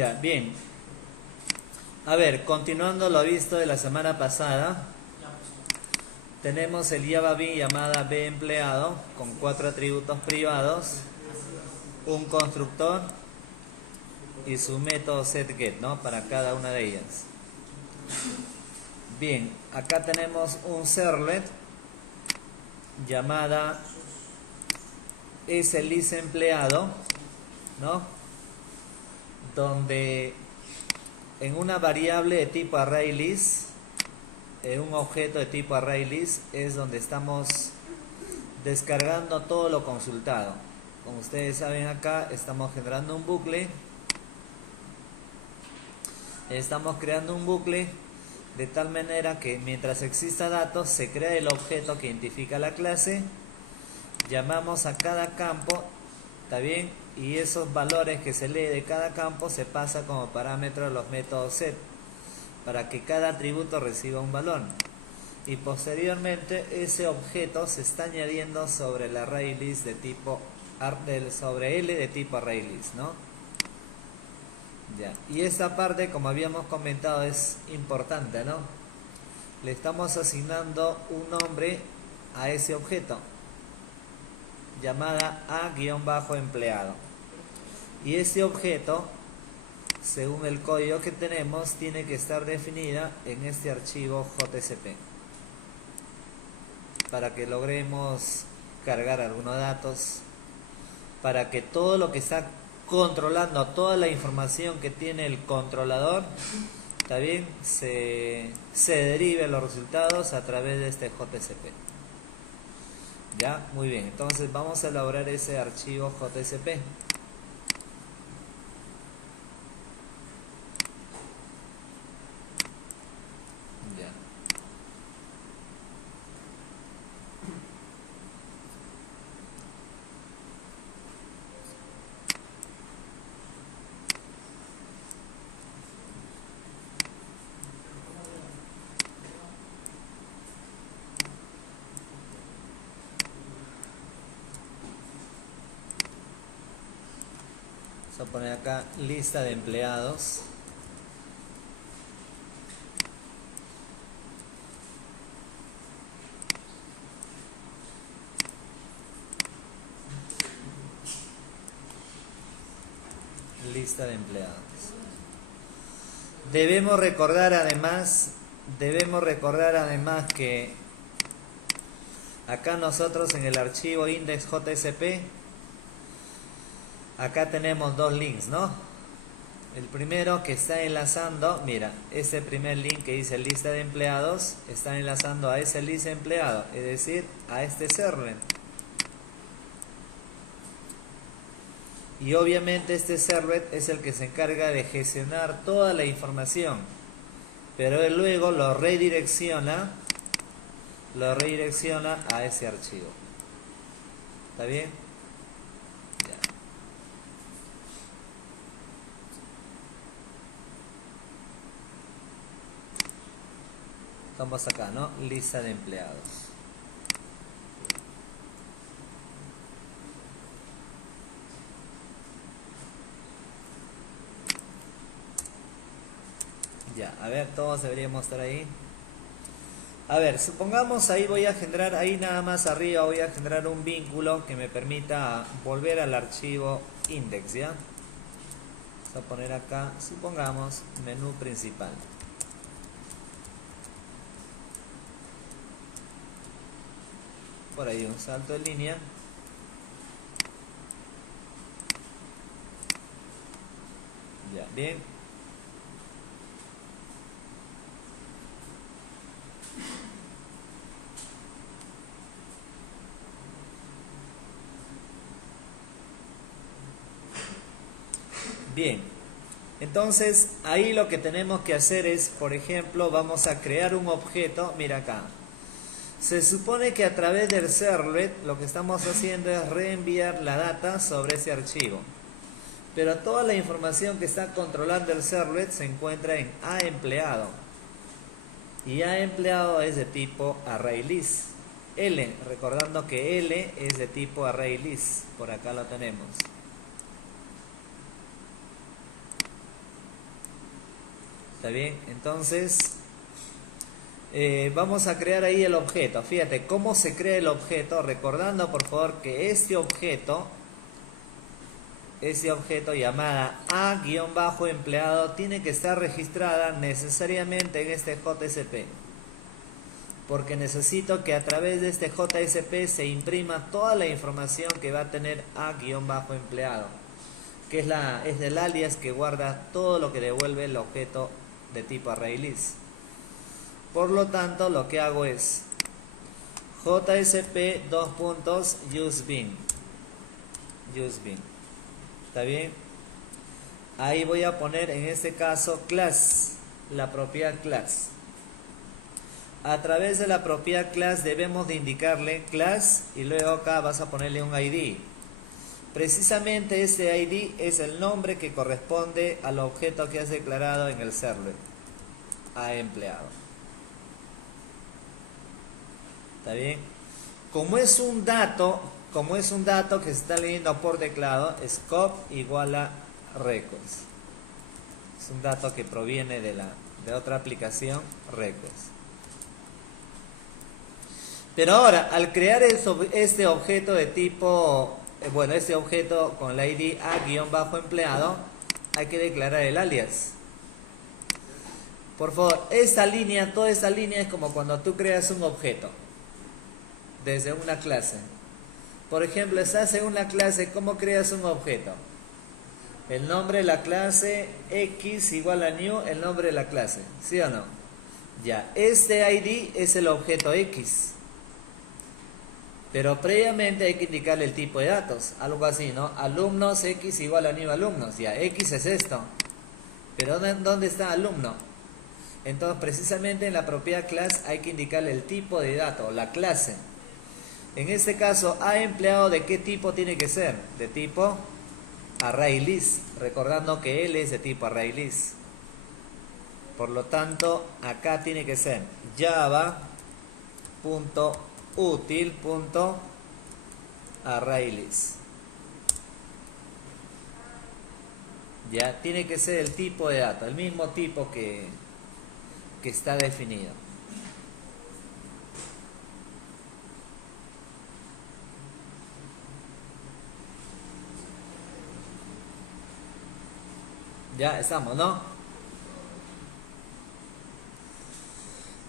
Ya, bien. A ver, continuando lo visto de la semana pasada, tenemos el Java B llamada B empleado con 4 atributos privados, un constructor y su método setGet, ¿no? Para cada una de ellas. Bien, acá tenemos un servlet llamada sListEmpleado, ¿no? Donde en una variable de tipo ArrayList, en un objeto de tipo ArrayList, es donde estamos descargando todo lo consultado. Como ustedes saben, acá estamos generando un bucle. Estamos creando un bucle de tal manera que mientras exista datos se crea el objeto que identifica la clase, llamamos a cada campo, ¿está bien? Y esos valores que se lee de cada campo se pasa como parámetro a los métodos set para que cada atributo reciba un valor. Y posteriormente ese objeto se está añadiendo sobre el ArrayList de tipo sobre L de tipo ArrayList, ¿no? Ya. Y esta parte, como habíamos comentado, es importante, ¿no? Le estamos asignando un nombre a ese objeto llamada A-empleado. Y ese objeto, según el código que tenemos, tiene que estar definida en este archivo JSP para que logremos cargar algunos datos, para que todo lo que está controlando, toda la información que tiene el controlador, ¿está bien? Se derive los resultados a través de este JSP. Ya, muy bien. Entonces vamos a elaborar ese archivo JSP. Ya. Vamos a poner acá lista de empleados. Lista de empleados. Debemos recordar además que acá nosotros en el archivo index.jsp, acá tenemos dos links, ¿no? El primero que está enlazando, mira, ese primer link que dice lista de empleados, está enlazando a ese lista empleado, es decir, a este servlet. Y obviamente este servlet es el que se encarga de gestionar toda la información, pero él luego lo redirecciona a ese archivo. ¿Está bien? Ya. Vamos acá, ¿no? Lista de empleados. Ya, a ver, todos deberíamos estar ahí. A ver, supongamos ahí voy a generar, ahí nada más arriba voy a generar un vínculo que me permita volver al archivo index, ¿ya? Vamos a poner acá, supongamos, menú principal. Por ahí un salto de línea. Ya, bien. Bien, entonces ahí lo que tenemos que hacer es, por ejemplo, vamos a crear un objeto, mira acá. Se supone que a través del servlet lo que estamos haciendo es reenviar la data sobre ese archivo. Pero toda la información que está controlando el servlet se encuentra en aEmpleado. Y aEmpleado es de tipo ArrayList. L, recordando que L es de tipo ArrayList. Por acá lo tenemos. ¿Está bien? Entonces, vamos a crear ahí el objeto. Fíjate, ¿cómo se crea el objeto? Recordando, por favor, que este objeto llamada A-empleado tiene que estar registrada necesariamente en este JSP. Porque necesito que a través de este JSP se imprima toda la información que va a tener A-empleado, que es del alias que guarda todo lo que devuelve el objeto de tipo ArrayList. Por lo tanto, lo que hago es JSP useBin. ¿Está bien? Ahí voy a poner en este caso class, la propiedad class. A través de la propiedad class debemos de indicarle class y luego acá vas a ponerle un ID. Precisamente ese ID es el nombre que corresponde al objeto que has declarado en el servlet a empleado. ¿Está bien? Como es un dato que se está leyendo por teclado, scope igual a records. Es un dato que proviene de otra aplicación, records. Pero ahora, al crear este objeto de tipo, este objeto con la ID A-empleado, hay que declarar el alias. Por favor, toda esta línea es como cuando tú creas un objeto desde una clase. Por ejemplo, estás en una clase, ¿cómo creas un objeto? El nombre de la clase X igual a new, el nombre de la clase, ¿sí o no? Ya, este ID es el objeto X. Pero previamente hay que indicarle el tipo de datos, algo así, ¿no? Alumnos X igual a new alumnos, ya, X es esto. Pero ¿dónde está alumno? Entonces, precisamente en la propiedad class hay que indicarle el tipo de dato, la clase. En este caso, A-empleado, ¿de qué tipo tiene que ser? De tipo ArrayList, recordando que él es de tipo ArrayList. Por lo tanto, acá tiene que ser java.util.ArrayList. Ya, tiene que ser el tipo de dato, el mismo tipo que está definido. Ya estamos, ¿no?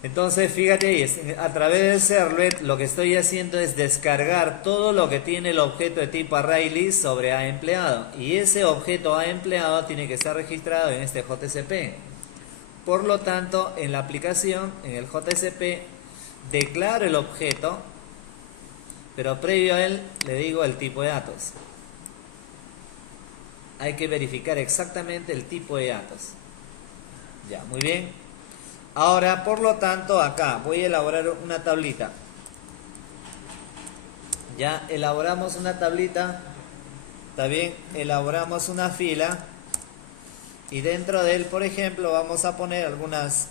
Entonces, fíjate ahí, a través del servlet lo que estoy haciendo es descargar todo lo que tiene el objeto de tipo ArrayList sobre AEmpleado. Y ese objeto AEmpleado tiene que estar registrado en este JSP. Por lo tanto, en la aplicación, en el JSP, declaro el objeto, pero previo a él le digo el tipo de datos. Hay que verificar exactamente el tipo de datos. Ya, muy bien. Ahora, por lo tanto, acá voy a elaborar una tablita. Ya elaboramos una tablita. Está bien, elaboramos una fila. Y dentro de él, por ejemplo, vamos a poner algunas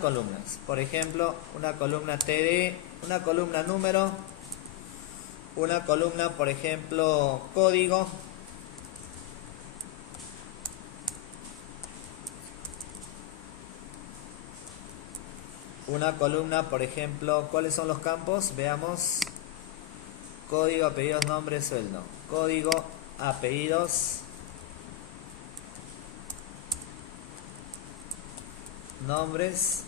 columnas. Por ejemplo, una columna TD, una columna número, una columna, por ejemplo, código. Una columna, por ejemplo, ¿cuáles son los campos? Veamos. Código, apellidos, nombre, sueldo. Código, apellidos, nombres,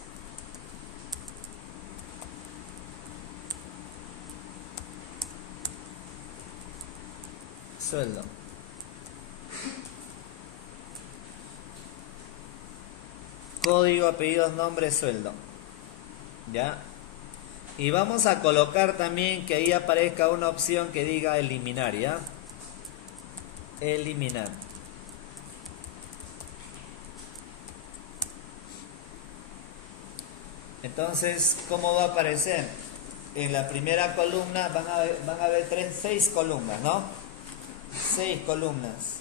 sueldo. Código, apellidos, nombre, sueldo. ¿Ya? Y vamos a colocar también que ahí aparezca una opción que diga eliminar, ¿ya? Eliminar. Entonces, ¿cómo va a aparecer? En la primera columna van a ver 6 columnas, ¿no? 6 columnas.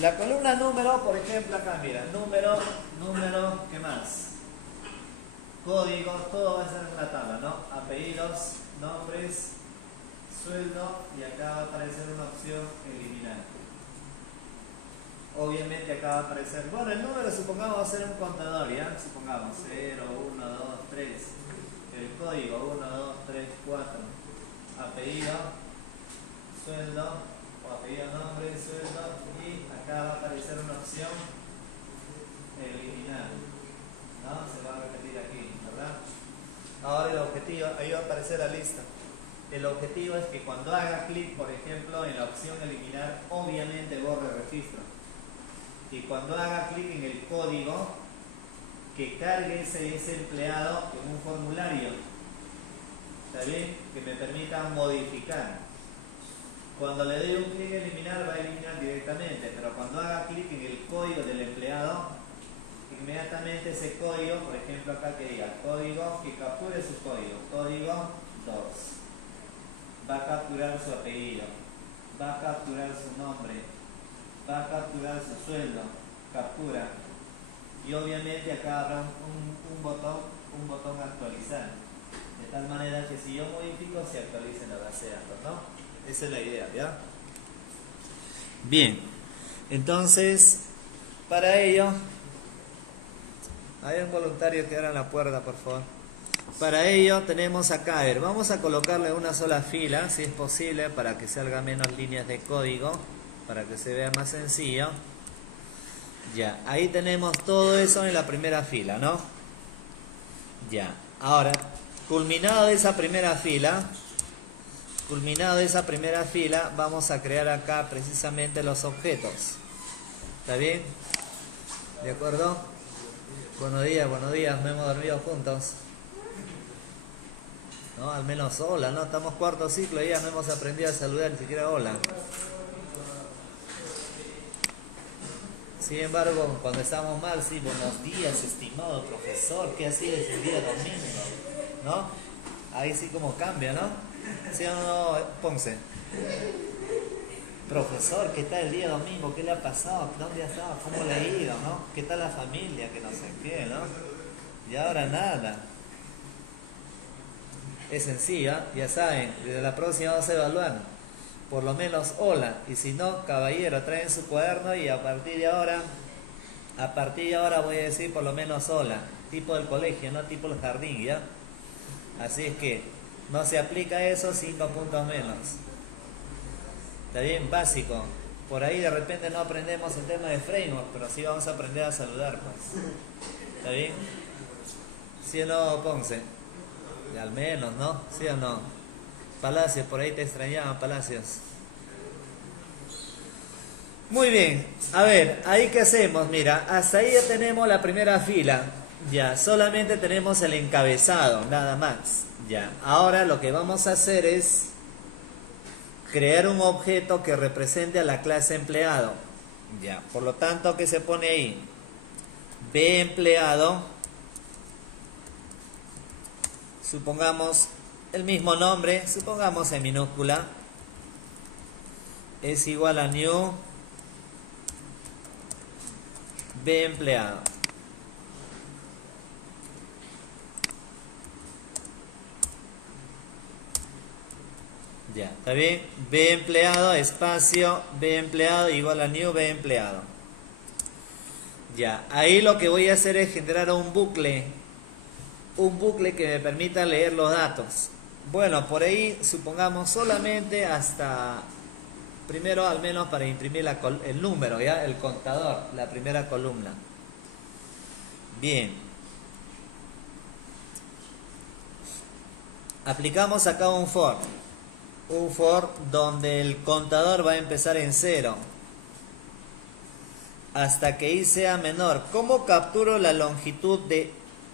La columna número, por ejemplo, acá, mira, número, ¿qué más? código, todo va a ser en la tabla, ¿no? Apellidos, nombres, sueldo, y acá va a aparecer una opción eliminar. Obviamente acá va a aparecer, bueno, el número supongamos va a ser un contador, ¿ya? Supongamos 0, 1, 2, 3. El código 1, 2, 3, 4. Apellido, sueldo, o apellido, nombre, sueldo, y acá va a aparecer una opción eliminar, ¿no? Se va a repetir aquí, ¿verdad? Ahora el objetivo, ahí va a aparecer la lista. El objetivo es que cuando haga clic, por ejemplo, en la opción eliminar, obviamente borre el registro. Y cuando haga clic en el código, que cargue ese empleado en un formulario, ¿está bien? Que me permita modificar. Cuando le doy un clic en eliminar, va a eliminar directamente, pero cuando haga clic en el código del empleado, inmediatamente ese código, por ejemplo acá que diga código, que capture su código 2, va a capturar su apellido, va a capturar su nombre, va a capturar su sueldo, captura, y obviamente acá habrá un botón actualizar, de tal manera que si yo modifico se actualice en la base de datos, ¿no? Esa es la idea, ¿ya? Bien, entonces para ello hay un voluntario que abra la puerta, por favor. Para ello tenemos acá, a ver, vamos a colocarle una sola fila, si es posible, para que salga menos líneas de código, para que se vea más sencillo. Ya, ahí tenemos todo eso en la primera fila, ¿no? Ya, ahora, culminado esa primera fila, vamos a crear acá precisamente los objetos. ¿Está bien? ¿De acuerdo? Buenos días, no hemos dormido juntos. No, al menos hola, ¿no? Estamos cuarto ciclo y ya no hemos aprendido a saludar ni siquiera hola. Sin embargo, cuando estamos mal, sí, buenos días, estimado profesor, ¿qué así es el día domingo? ¿No? Ahí sí como cambia, ¿no? ¿Sí o no, Ponce? Profesor, ¿qué tal el día domingo? ¿Qué le ha pasado? ¿Dónde ha estado? ¿Cómo le ha ido? ¿No? ¿Qué tal la familia? Que no sé qué, ¿no? Y ahora nada. Es sencillo, ya saben, desde la próxima vamos a evaluar. Por lo menos hola, y si no, caballero, traen su cuaderno y a partir de ahora voy a decir por lo menos hola. Tipo del colegio, no tipo el jardín, ¿ya? Así es que no se aplica eso, 5 puntos menos. Está bien, básico. Por ahí de repente no aprendemos el tema de framework, pero sí vamos a aprender a saludar, pues. ¿Está bien? ¿Sí o no, Ponce? Al menos, ¿no? ¿Sí o no? Palacios, por ahí te extrañaban, Palacios. Muy bien, a ver, ahí qué hacemos, mira, hasta ahí ya tenemos la primera fila. Ya, solamente tenemos el encabezado, nada más. Ya, ahora lo que vamos a hacer es crear un objeto que represente a la clase empleado. Ya, por lo tanto, ¿qué se pone ahí? B empleado. Supongamos el mismo nombre, supongamos en minúscula. Es igual a new B empleado. Ya, ¿está bien? B empleado, espacio, B empleado igual a new B empleado. Ya, ahí lo que voy a hacer es generar un bucle que me permita leer los datos. Bueno, por ahí supongamos solamente hasta, primero al menos para imprimir el número, ¿ya? El contador, la primera columna. Bien. Aplicamos acá un for donde el contador va a empezar en 0 hasta que y sea menor. ¿Cómo capturo la longitud de...?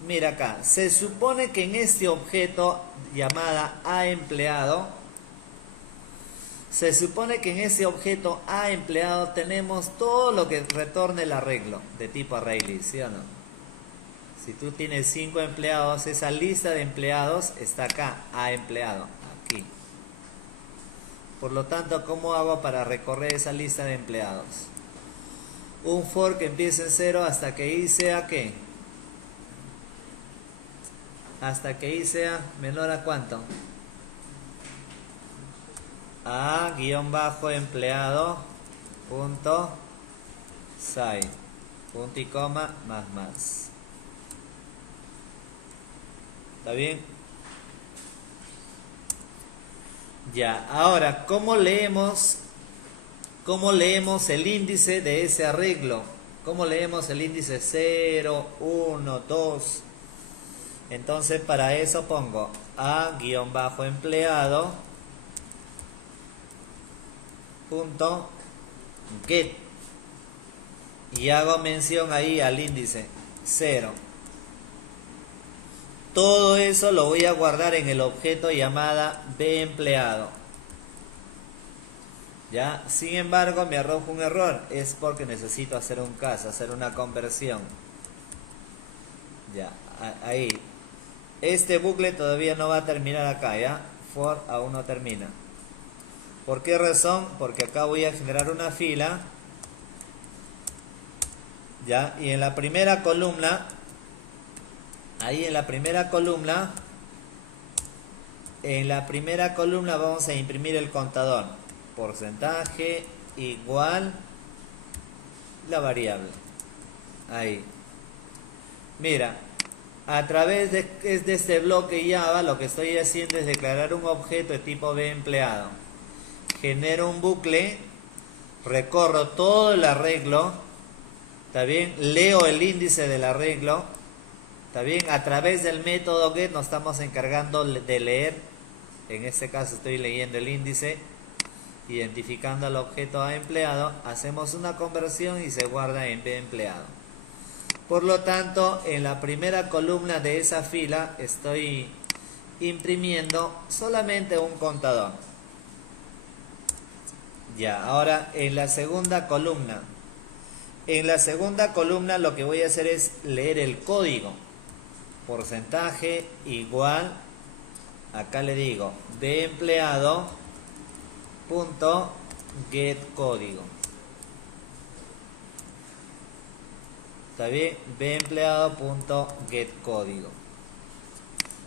Mira acá, se supone que en este objeto llamada A empleado, tenemos todo lo que retorne el arreglo de tipo ArrayList, ¿sí o no? Si tú tienes 5 empleados, esa lista de empleados está acá, A empleado, aquí. Por lo tanto, ¿cómo hago para recorrer esa lista de empleados? Un for que empiece en 0 hasta que y sea ¿qué? hasta que i sea menor a ¿cuánto? A guión bajo empleado punto side punto y coma más. ¿Está bien? Ya, ahora, ¿cómo leemos el índice de ese arreglo? ¿Cómo leemos el índice 0, 1, 2? Entonces, para eso pongo a guión bajo empleado punto get y hago mención ahí al índice 0. Todo eso lo voy a guardar en el objeto llamada bEmpleado. ¿Ya? Sin embargo, me arroja un error. Es porque necesito hacer un caso, hacer una conversión. Ya, ahí. Este bucle todavía no va a terminar acá, ¿ya? For aún no termina. ¿Por qué razón? Porque acá voy a generar una fila. ¿Ya? Y en la primera columna... Ahí en la primera columna vamos a imprimir el contador. Porcentaje igual la variable. Ahí. Mira, a través de este bloque Java lo que estoy haciendo es declarar un objeto de tipo bEmpleado. Genero un bucle, recorro todo el arreglo, ¿está bien? Leo el índice del arreglo. ¿Está bien? A través del método get nos estamos encargando de leer. En este caso estoy leyendo el índice, identificando el objeto a empleado. Hacemos una conversión y se guarda en bEmpleado. Por lo tanto, en la primera columna de esa fila estoy imprimiendo solamente un contador. Ya, ahora en la segunda columna. En la segunda columna lo que voy a hacer es leer el código. Porcentaje igual, acá le digo bEmpleado punto get código. ¿Está bien? bEmpleado punto get código.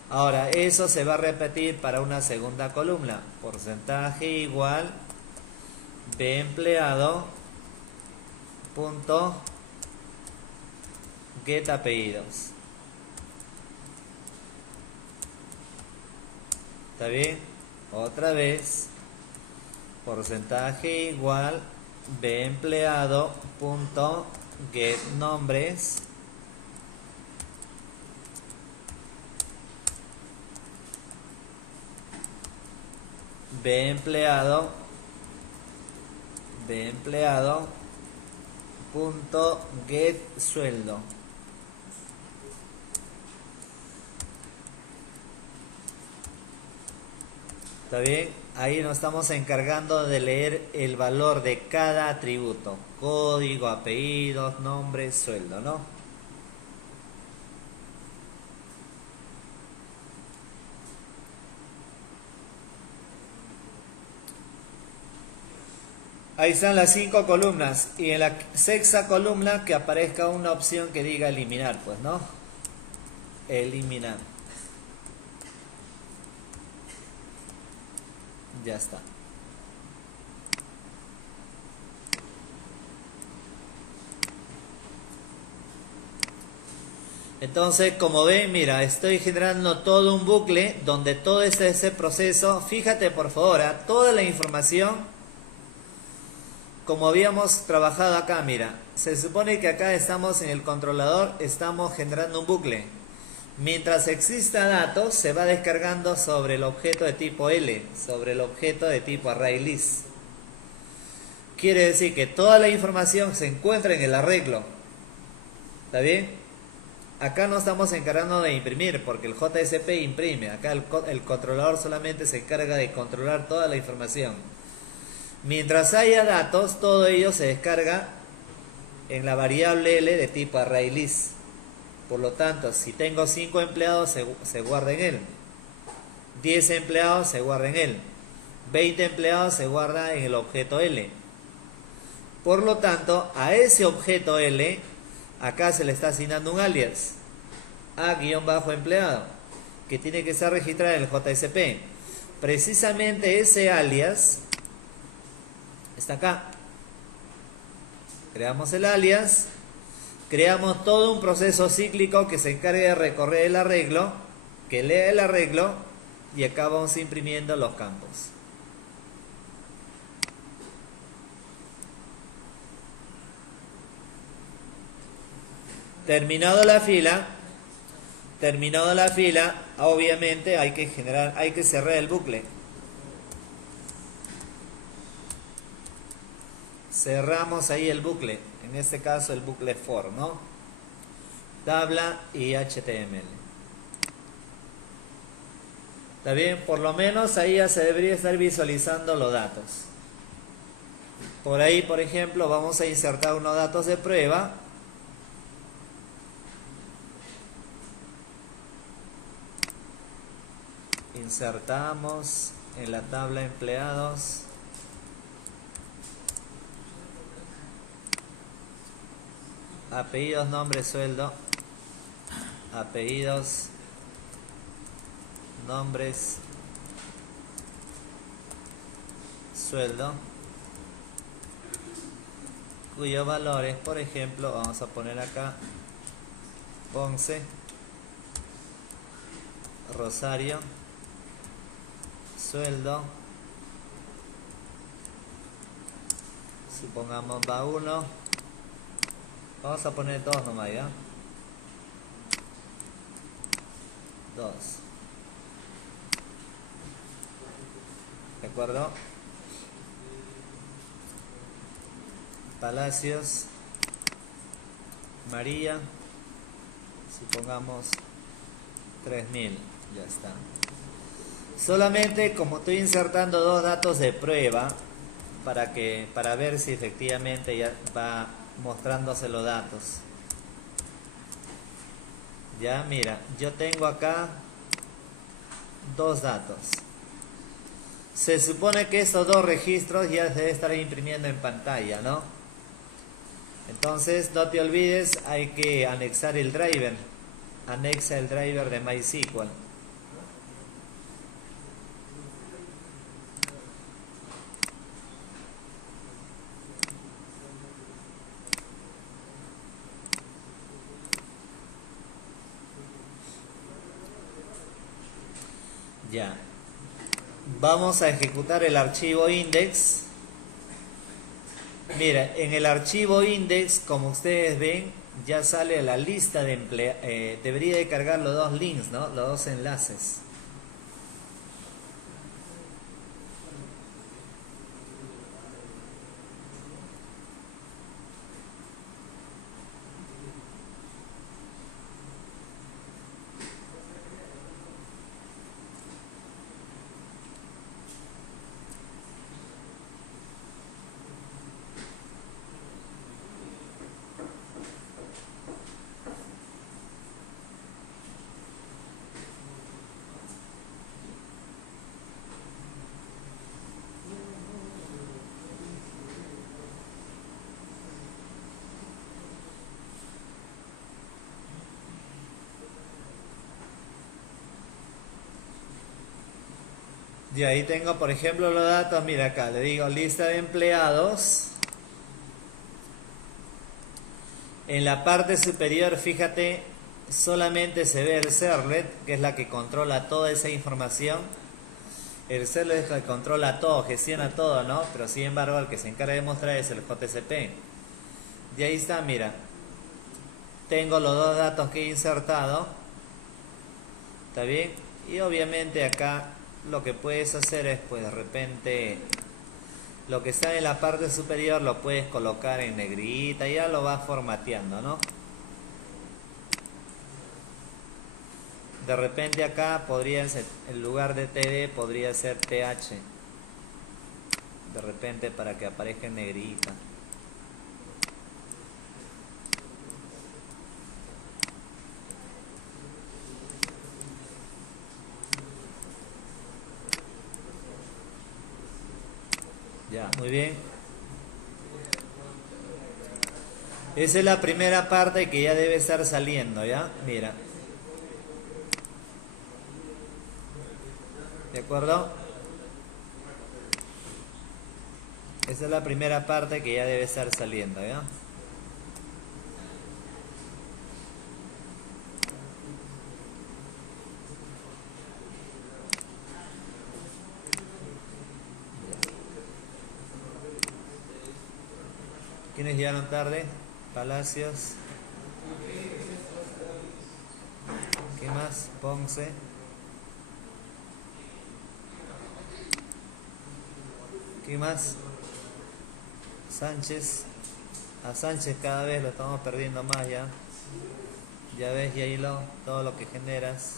Ahora eso se va a repetir para una segunda columna. Porcentaje igual bEmpleado punto get apellidos. ¿Está bien? Otra vez. Porcentaje igual bEmpleado punto get nombres. bEmpleado punto get sueldo. ¿Está bien? Ahí nos estamos encargando de leer el valor de cada atributo. Código, apellidos, nombre, sueldo, ¿no? Ahí están las 5 columnas. Y en la sexta columna que aparezca una opción que diga eliminar, pues, ¿no? Eliminar. Ya está. Entonces, como ven, mira, estoy generando todo un bucle donde todo ese proceso, fíjate por favor, toda la información, como habíamos trabajado acá, mira, se supone que acá estamos en el controlador, estamos generando un bucle. Mientras exista datos, se va descargando sobre el objeto de tipo L, sobre el objeto de tipo ArrayList. Quiere decir que toda la información se encuentra en el arreglo. ¿Está bien? Acá no estamos encargando de imprimir, porque el JSP imprime. Acá el controlador solamente se encarga de controlar toda la información. Mientras haya datos, todo ello se descarga en la variable L de tipo ArrayList. Por lo tanto, si tengo 5 empleados, se guarda en él. 10 empleados, se guarda en él. 20 empleados, se guarda en el objeto L. Por lo tanto, a ese objeto L, acá se le está asignando un alias. A-empleado. que tiene que ser registrada en el JSP. Precisamente ese alias está acá. Creamos el alias, creamos todo un proceso cíclico que se encargue de recorrer el arreglo, que lea el arreglo, y acá vamos imprimiendo los campos. Terminado la fila, obviamente hay que cerrar el bucle. Cerramos ahí el bucle, en este caso el bucle for, ¿no? Tabla y HTML. ¿Está bien? Por lo menos ahí ya se debería estar visualizando los datos. Por ahí, por ejemplo, vamos a insertar unos datos de prueba. Insertamos en la tabla empleados apellidos, nombre, sueldo, apellidos, nombres, sueldo, cuyos valores, por ejemplo, vamos a poner acá Ponce, Rosario, sueldo, supongamos va 1, vamos a poner 2 nomás, ¿ya? 2. ¿De acuerdo? Palacios, María, supongamos 3000, ya está. Solamente como estoy insertando dos datos de prueba para ver si efectivamente ya va mostrándose los datos. Ya, mira, yo tengo acá dos datos. Se supone que estos dos registros ya se debe estar imprimiendo en pantalla, ¿no? Entonces, no te olvides, hay que anexar el driver. Anexa el driver de MySQL. Ya. Vamos a ejecutar el archivo index. Mira, en el archivo index, como ustedes ven, ya sale la lista de empleados. Debería de cargar los dos links, ¿no? Los dos enlaces. Y ahí tengo, por ejemplo, los datos. Mira acá, le digo lista de empleados. En la parte superior, fíjate, solamente se ve el servlet, que es la que controla toda esa información. El servlet es el que controla todo, gestiona todo, ¿no? Pero sin embargo, el que se encarga de mostrar es el JSP. Y ahí está, mira. Tengo los dos datos que he insertado. ¿Está bien? Y obviamente acá lo que puedes hacer es, pues de repente, lo que está en la parte superior lo puedes colocar en negrita y ya lo vas formateando, ¿no? De repente acá podría ser, en lugar de TD podría ser TH. De repente para que aparezca en negrita. Ya, muy bien. Esa es la primera parte que ya debe estar saliendo, ¿ya? Mira. ¿De acuerdo? Esa es la primera parte que ya debe estar saliendo, ¿ya? ¿Quiénes llegaron tarde? Palacios. ¿Qué más? Ponce. ¿Qué más? Sánchez. A Sánchez cada vez lo estamos perdiendo más ya. Ya ves, Yailo, todo lo que generas.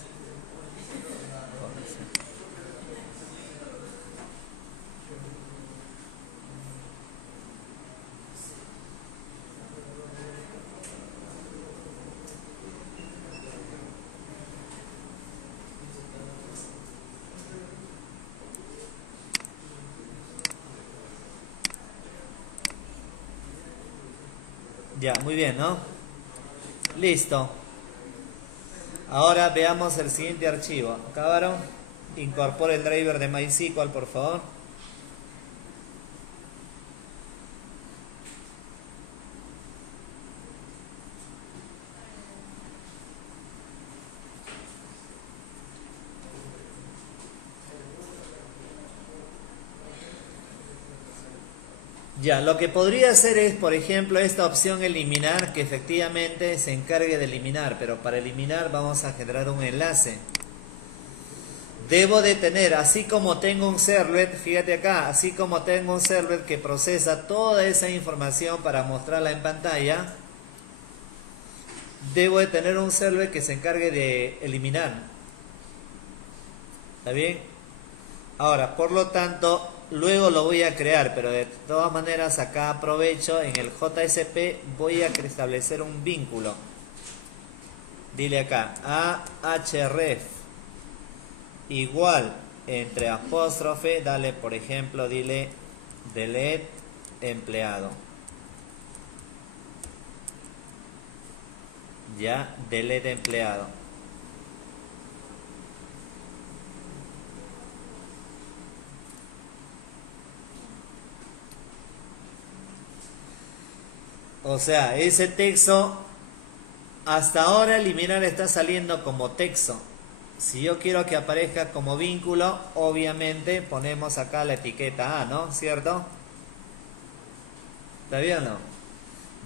Ya, muy bien, ¿no? Listo. Ahora veamos el siguiente archivo. ¿Acabaron? Incorpora el driver de MySQL, por favor. Ya, lo que podría hacer es, por ejemplo, esta opción eliminar, que efectivamente se encargue de eliminar, pero para eliminar vamos a generar un enlace. Debo de tener, así como tengo un servlet, fíjate acá, así como tengo un servlet que procesa toda esa información para mostrarla en pantalla, debo de tener un servlet que se encargue de eliminar. ¿Está bien? Ahora, por lo tanto, luego lo voy a crear, pero de todas maneras acá aprovecho, en el JSP voy a establecer un vínculo. Dile acá, ahref igual entre apóstrofe, dale por ejemplo, dile delete empleado. Ya, delete empleado. O sea, ese texto hasta ahora eliminar está saliendo como texto. Si yo quiero que aparezca como vínculo, obviamente ponemos acá la etiqueta A, ¿no? ¿Cierto? ¿Está bien o no?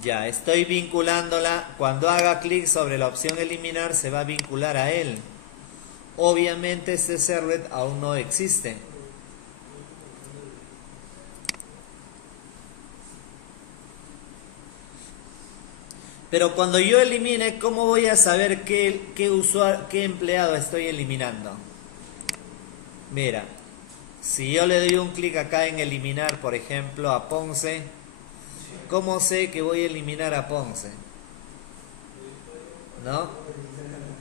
Ya, estoy vinculándola. Cuando haga clic sobre la opción eliminar, se va a vincular a él. Obviamente este servlet aún no existe. Pero cuando yo elimine, ¿cómo voy a saber qué usuario, qué empleado estoy eliminando? Mira, si yo le doy un clic acá en eliminar, por ejemplo, a Ponce, ¿cómo sé que voy a eliminar a Ponce? ¿No?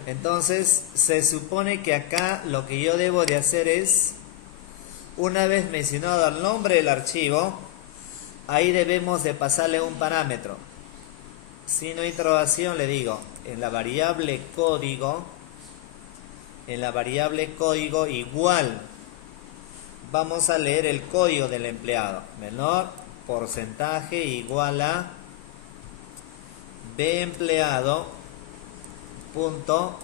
Entonces, se supone que acá lo que yo debo de hacer es, una vez mencionado el nombre del archivo, ahí debemos de pasarle un parámetro. Signo de interrogación, le digo, en la variable código igual, vamos a leer el código del empleado. Menor porcentaje igual a bempleado punto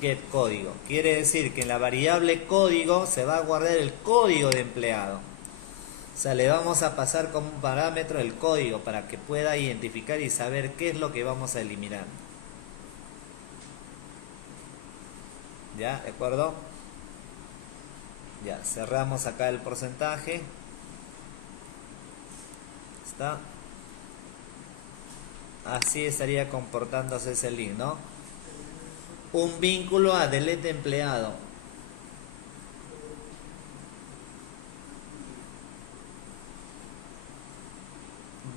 get código. Quiere decir que en la variable código se va a guardar el código de empleado. O sea, le vamos a pasar como un parámetro el código para que pueda identificar y saber qué es lo que vamos a eliminar. ¿Ya? ¿De acuerdo? Ya, cerramos acá el porcentaje. ¿Está? Así estaría comportándose ese link, ¿no? Un vínculo a delete empleado.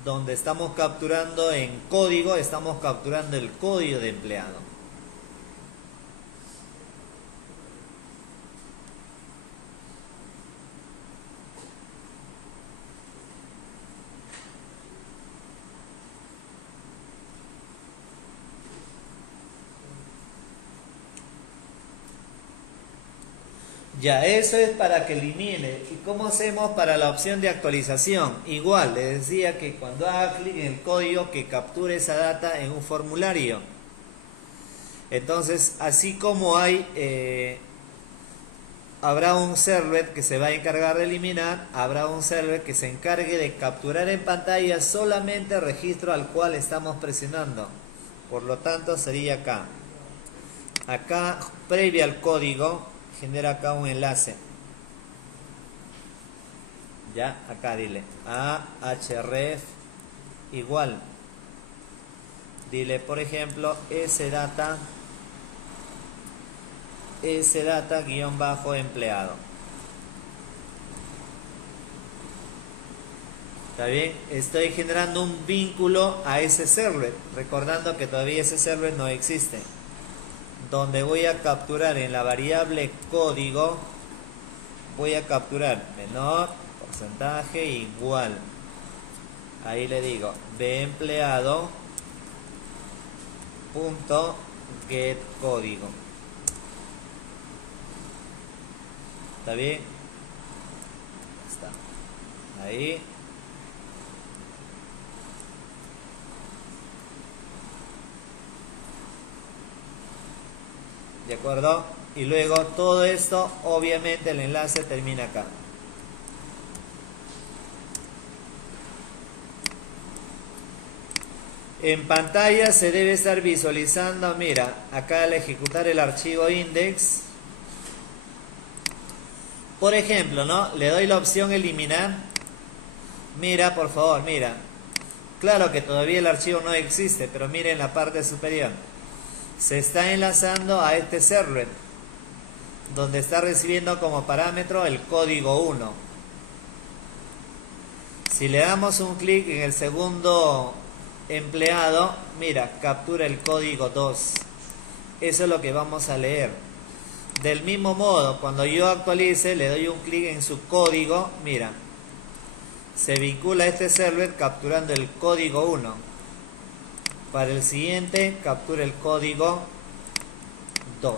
Donde estamos capturando en código, estamos capturando el código de empleado. Ya, eso es para que elimine. ¿Y cómo hacemos para la opción de actualización? Igual, le decía que cuando haga clic en el código que capture esa data en un formulario. Entonces, así como habrá un servlet que se va a encargar de eliminar, habrá un servlet que se encargue de capturar en pantalla solamente el registro al cual estamos presionando. Por lo tanto, sería acá. Acá, previo al código, genera acá un enlace. Ya, acá dile a href igual. Dile, por ejemplo, sdata guión bajo empleado. ¿Está bien? Estoy generando un vínculo a ese servlet, recordando que todavía ese servlet no existe. Donde voy a capturar en la variable código, voy a capturar menor, porcentaje igual. Ahí le digo bempleado punto get código. ¿Está bien? Está. Ahí. ¿De acuerdo? Y luego todo esto, obviamente el enlace termina acá. En pantalla se debe estar visualizando, mira, acá al ejecutar el archivo index, por ejemplo, ¿no? Le doy la opción eliminar. Mira, por favor, mira. Claro que todavía el archivo no existe, pero mire en la parte superior. Se está enlazando a este servlet, donde está recibiendo como parámetro el código 1. Si le damos un clic en el segundo empleado, mira, captura el código 2. Eso es lo que vamos a leer. Del mismo modo, cuando yo actualice, le doy un clic en su código, mira, se vincula a este servlet capturando el código 1. Para el siguiente, captura el código 2.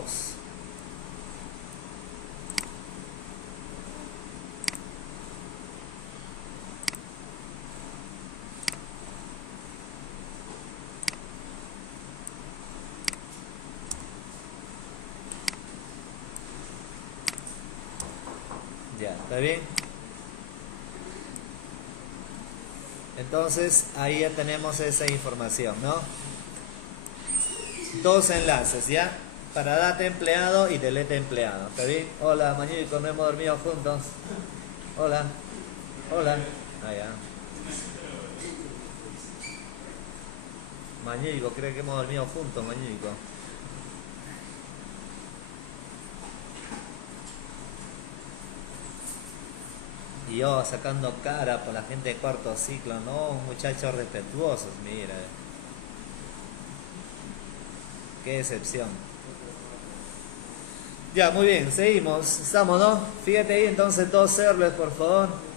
Ya, ¿está bien? Entonces, ahí ya tenemos esa información, ¿no? Dos enlaces, ¿ya? Para data empleado y delete empleado, ¿está bien? Hola, Mañico, no hemos dormido juntos. Hola. Hola. Ah, ya. Mañico, cree que hemos dormido juntos, Mañico. Y yo sacando cara por la gente de cuarto ciclo, no, muchachos respetuosos, mira. Qué excepción. Ya, muy bien, seguimos. Estamos, ¿no? Fíjate ahí entonces dos servers, por favor.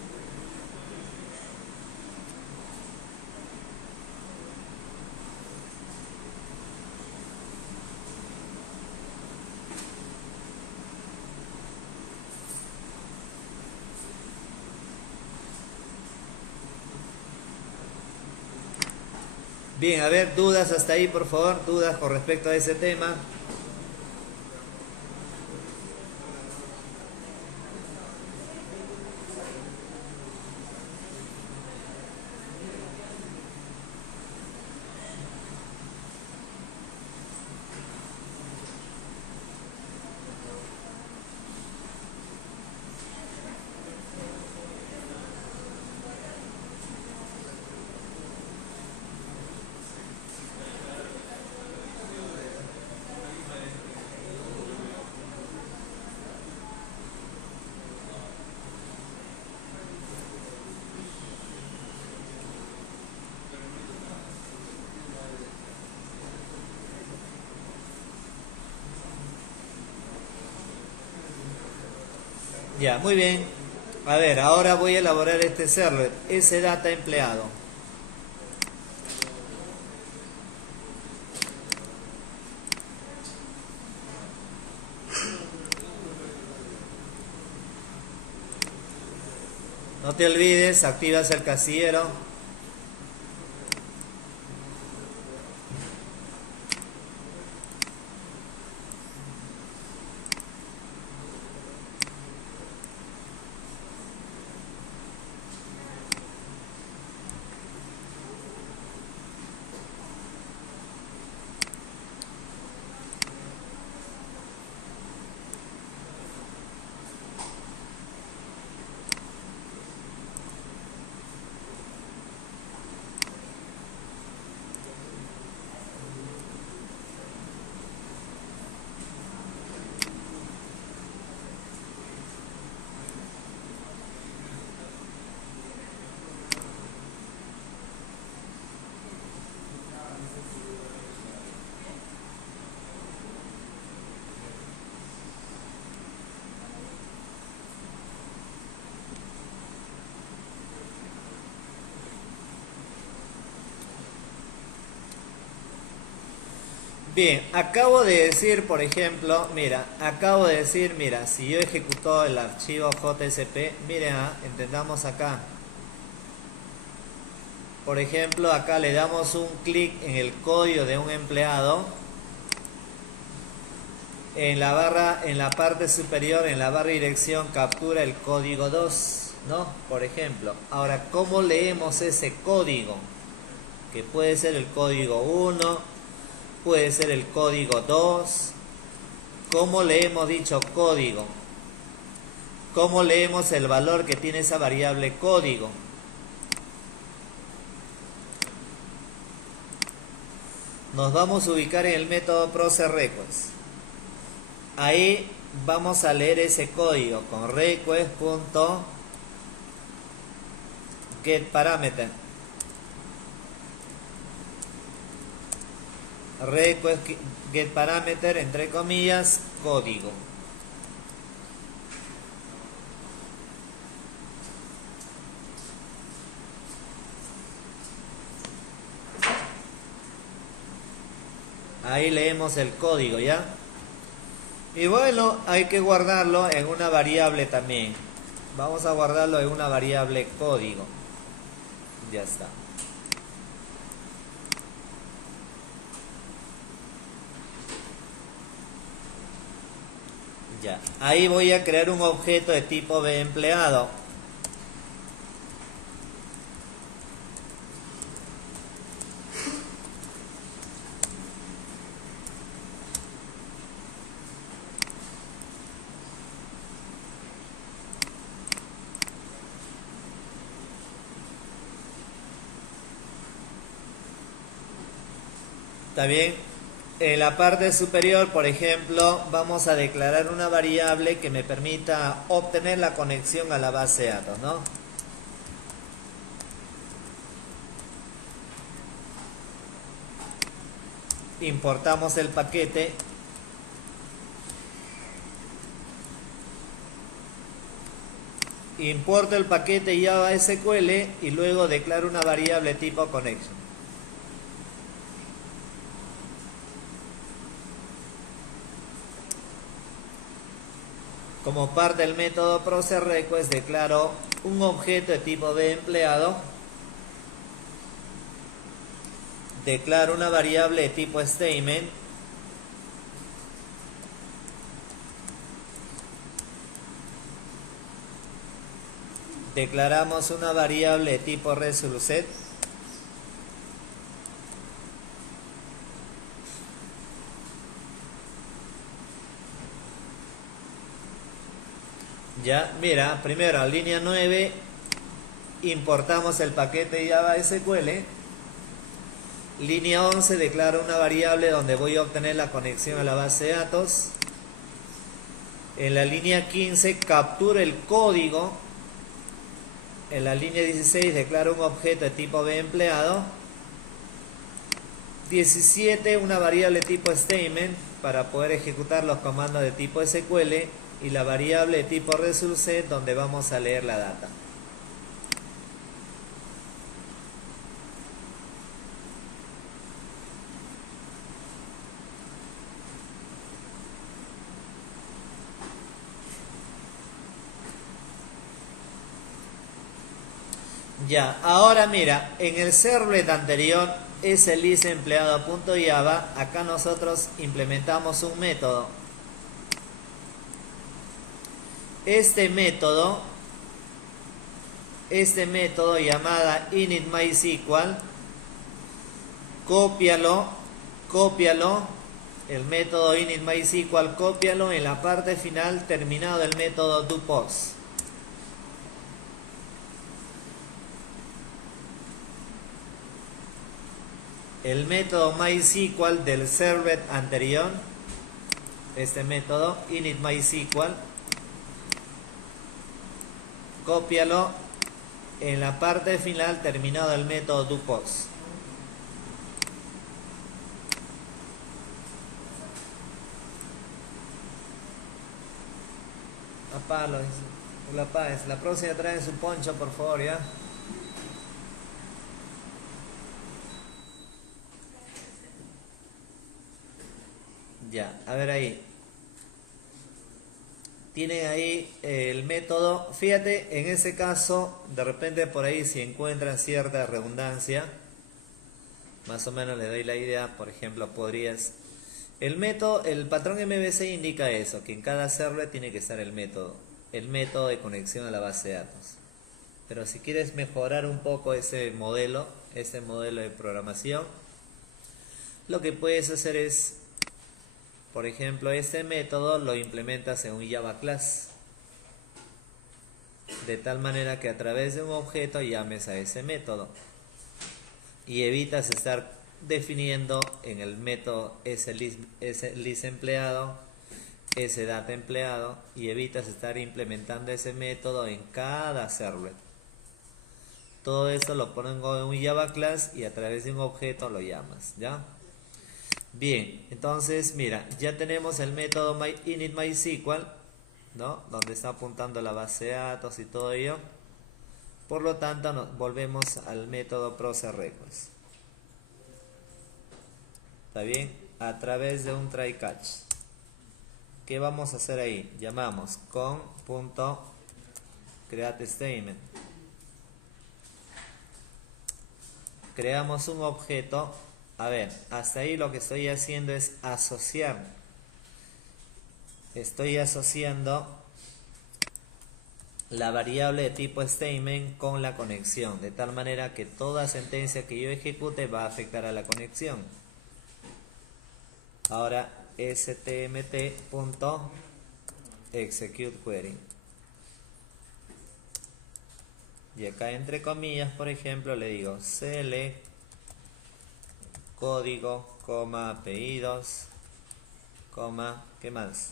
Bien, a ver, dudas hasta ahí, por favor. Dudas con respecto a ese tema. Ya, muy bien. A ver, ahora voy a elaborar este servlet, sdata empleado. No te olvides, activas el casillero. Bien, acabo de decir, por ejemplo, mira, si yo ejecuto el archivo JSP, miren, entendamos acá. Por ejemplo, acá le damos un clic en el código de un empleado. En la barra, en la parte superior, en la barra de dirección, captura el código 2, ¿no? Por ejemplo. Ahora, ¿cómo leemos ese código? Que puede ser el código 1. Puede ser el código 2. ¿Cómo leemos dicho código? ¿Cómo leemos el valor que tiene esa variable código? Nos vamos a ubicar en el método processRequest. Ahí vamos a leer ese código con request.getParameter. Request get parameter, entre comillas, código. Ahí leemos el código, ¿ya? Y bueno, hay que guardarlo en una variable también. Vamos a guardarlo en una variable código. Ya está. Ya, ahí voy a crear un objeto de tipo empleado. ¿Está bien? En la parte superior, por ejemplo, vamos a declarar una variable que me permita obtener la conexión a la base de datos, ¿no? Importamos el paquete. Importo el paquete Java SQL y luego declaro una variable tipo connection. Como parte del método processRequest declaro un objeto de tipo empleado. Declaro una variable de tipo statement. Declaramos una variable de tipo resoluset. Ya, mira, primero, línea 9, importamos el paquete Java SQL. Línea 11, declaro una variable donde voy a obtener la conexión a la base de datos. En la línea 15, capturo el código. En la línea 16, declaro un objeto de tipo empleado. 17, una variable tipo statement para poder ejecutar los comandos de tipo SQL. Y la variable de tipo resoluset donde vamos a leer la data. Ya, ahora mira, en el servlet anterior, ese list empleado punto .java, acá nosotros implementamos un método. Este método, llamada init.mysql, cópialo, el método init.mysql, cópialo en la parte final terminado del método doPost. El método MySQL del servlet anterior, este método init.mysql, cópialo en la parte final terminado del método doPost. Apalo, la paz. La próxima traen su poncho, por favor, ya. Ya, a ver ahí. Tienen ahí el método. Fíjate, en ese caso, de repente por ahí si encuentran cierta redundancia, más o menos le doy la idea. Por ejemplo, podrías... El método, el patrón MVC indica eso, que en cada server tiene que estar el método de conexión a la base de datos. Pero si quieres mejorar un poco ese modelo de programación, lo que puedes hacer es, por ejemplo, este método lo implementas en un Java Class, de tal manera que a través de un objeto llames a ese método y evitas estar definiendo en el método ese list empleado, ese data empleado, y evitas estar implementando ese método en cada servlet. Todo eso lo pongo en un Java Class y a través de un objeto lo llamas, ¿ya? Bien, entonces mira, ya tenemos el método init.mysql, ¿no? Donde está apuntando la base de datos y todo ello. Por lo tanto, volvemos al método processRequest. ¿Está bien? A través de un try catch. ¿Qué vamos a hacer ahí? Llamamos con.createStatement. Creamos un objeto. A ver, hasta ahí lo que estoy haciendo es asociar. Estoy asociando la variable de tipo statement con la conexión, de tal manera que toda sentencia que yo ejecute va a afectar a la conexión. Ahora stmt.executeQuery. Y acá entre comillas, por ejemplo, le digo cl código, apellidos, ¿qué más?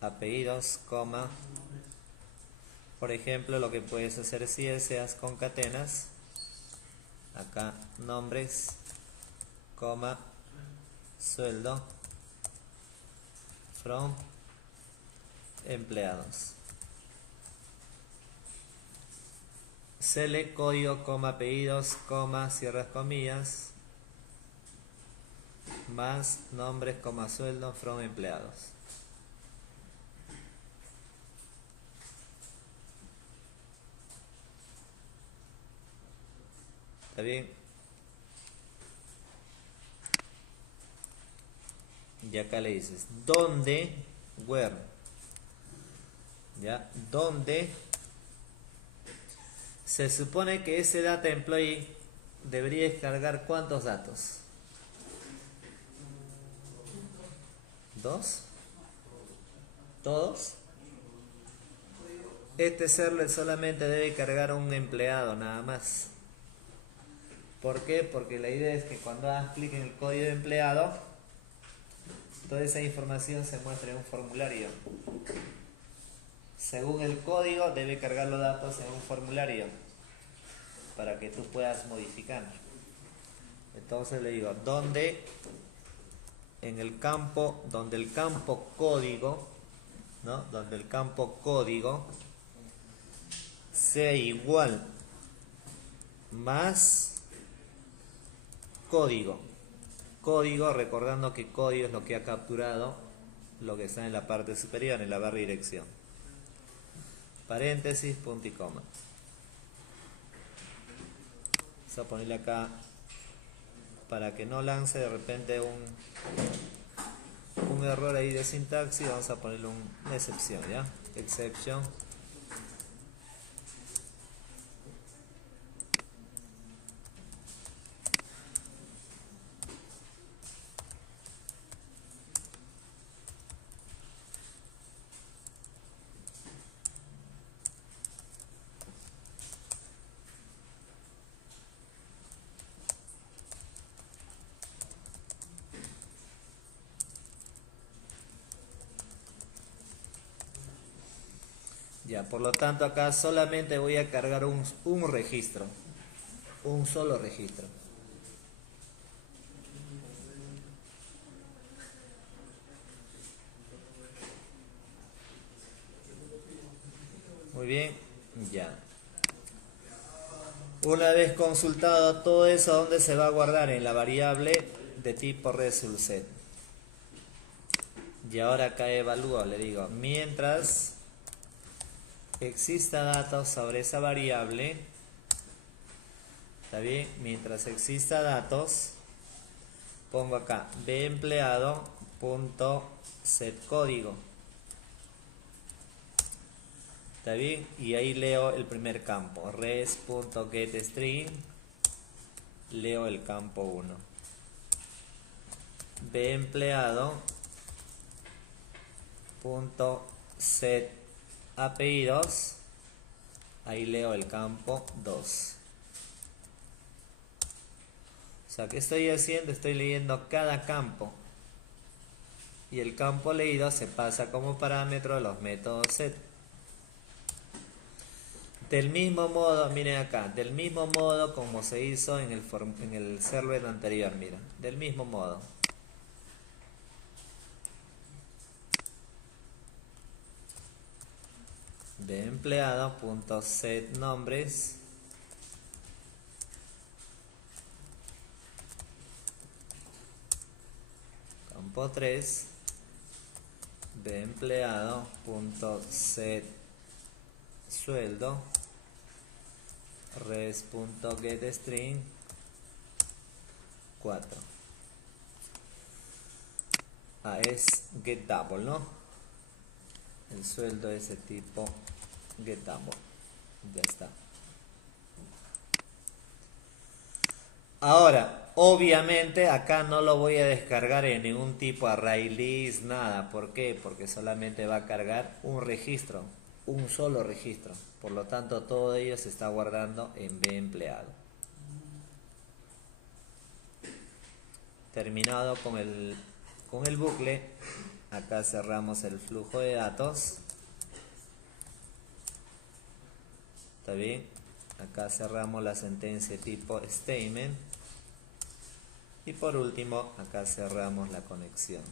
Apellidos, por ejemplo, lo que puedes hacer si deseas concatenas, acá nombres, sueldo, from empleados. Cl código, apellidos, cierras comillas, más nombres, sueldo, from empleados. ¿Está bien? Y acá le dices ¿dónde? Where. ¿Ya? ¿Dónde? Se supone que ese data employee debería descargar ¿cuántos datos? ¿2? ¿Todos? Este server solamente debe cargar un empleado nada más. ¿Por qué? Porque la idea es que cuando hagas clic en el código de empleado, toda esa información se muestra en un formulario. Según el código debe cargar los datos en un formulario para que tú puedas modificar. Entonces le digo donde en el campo, donde el campo código, ¿no? Donde el campo código sea igual más código. Código, recordando que código es lo que ha capturado lo que está en la parte superior, en la barra de dirección. paréntesis, punto y coma. Vamos a ponerle acá para que no lance de repente un error ahí de sintaxis. Vamos a ponerle una excepción, ¿ya? Exception. Ya, por lo tanto acá solamente voy a cargar un registro, un solo registro. Muy bien, ya. Una vez consultado todo eso, ¿dónde se va a guardar? En la variable de tipo resulset. Y ahora acá evalúo, le digo, mientras exista datos sobre esa variable, ¿está bien? Mientras exista datos, pongo acá bEmpleado.setCódigo. ¿Está bien? Y ahí leo el primer campo, res.getString, leo el campo 1. bEmpleado.setApellidos, ahí leo el campo 2. O sea, ¿qué estoy haciendo? Estoy leyendo cada campo. Y el campo leído se pasa como parámetro a los métodos set. Del mismo modo, miren acá, del mismo modo como se hizo en el server anterior, mira, del mismo modo. De empleado.setNombres, campo 3, de empleado.setSueldo, res.getString 4. Es getDouble, ¿no? El sueldo es de tipo getDouble. Ya está. Ahora, obviamente acá no lo voy a descargar en ningún tipo ArrayList, nada. ¿Por qué? Porque solamente va a cargar un registro, un solo registro. Por lo tanto, todo ello se está guardando en bEmpleado. Terminado con el bucle, acá cerramos el flujo de datos. ¿Está bien? Acá cerramos la sentencia tipo statement. Y por último, acá cerramos la conexión.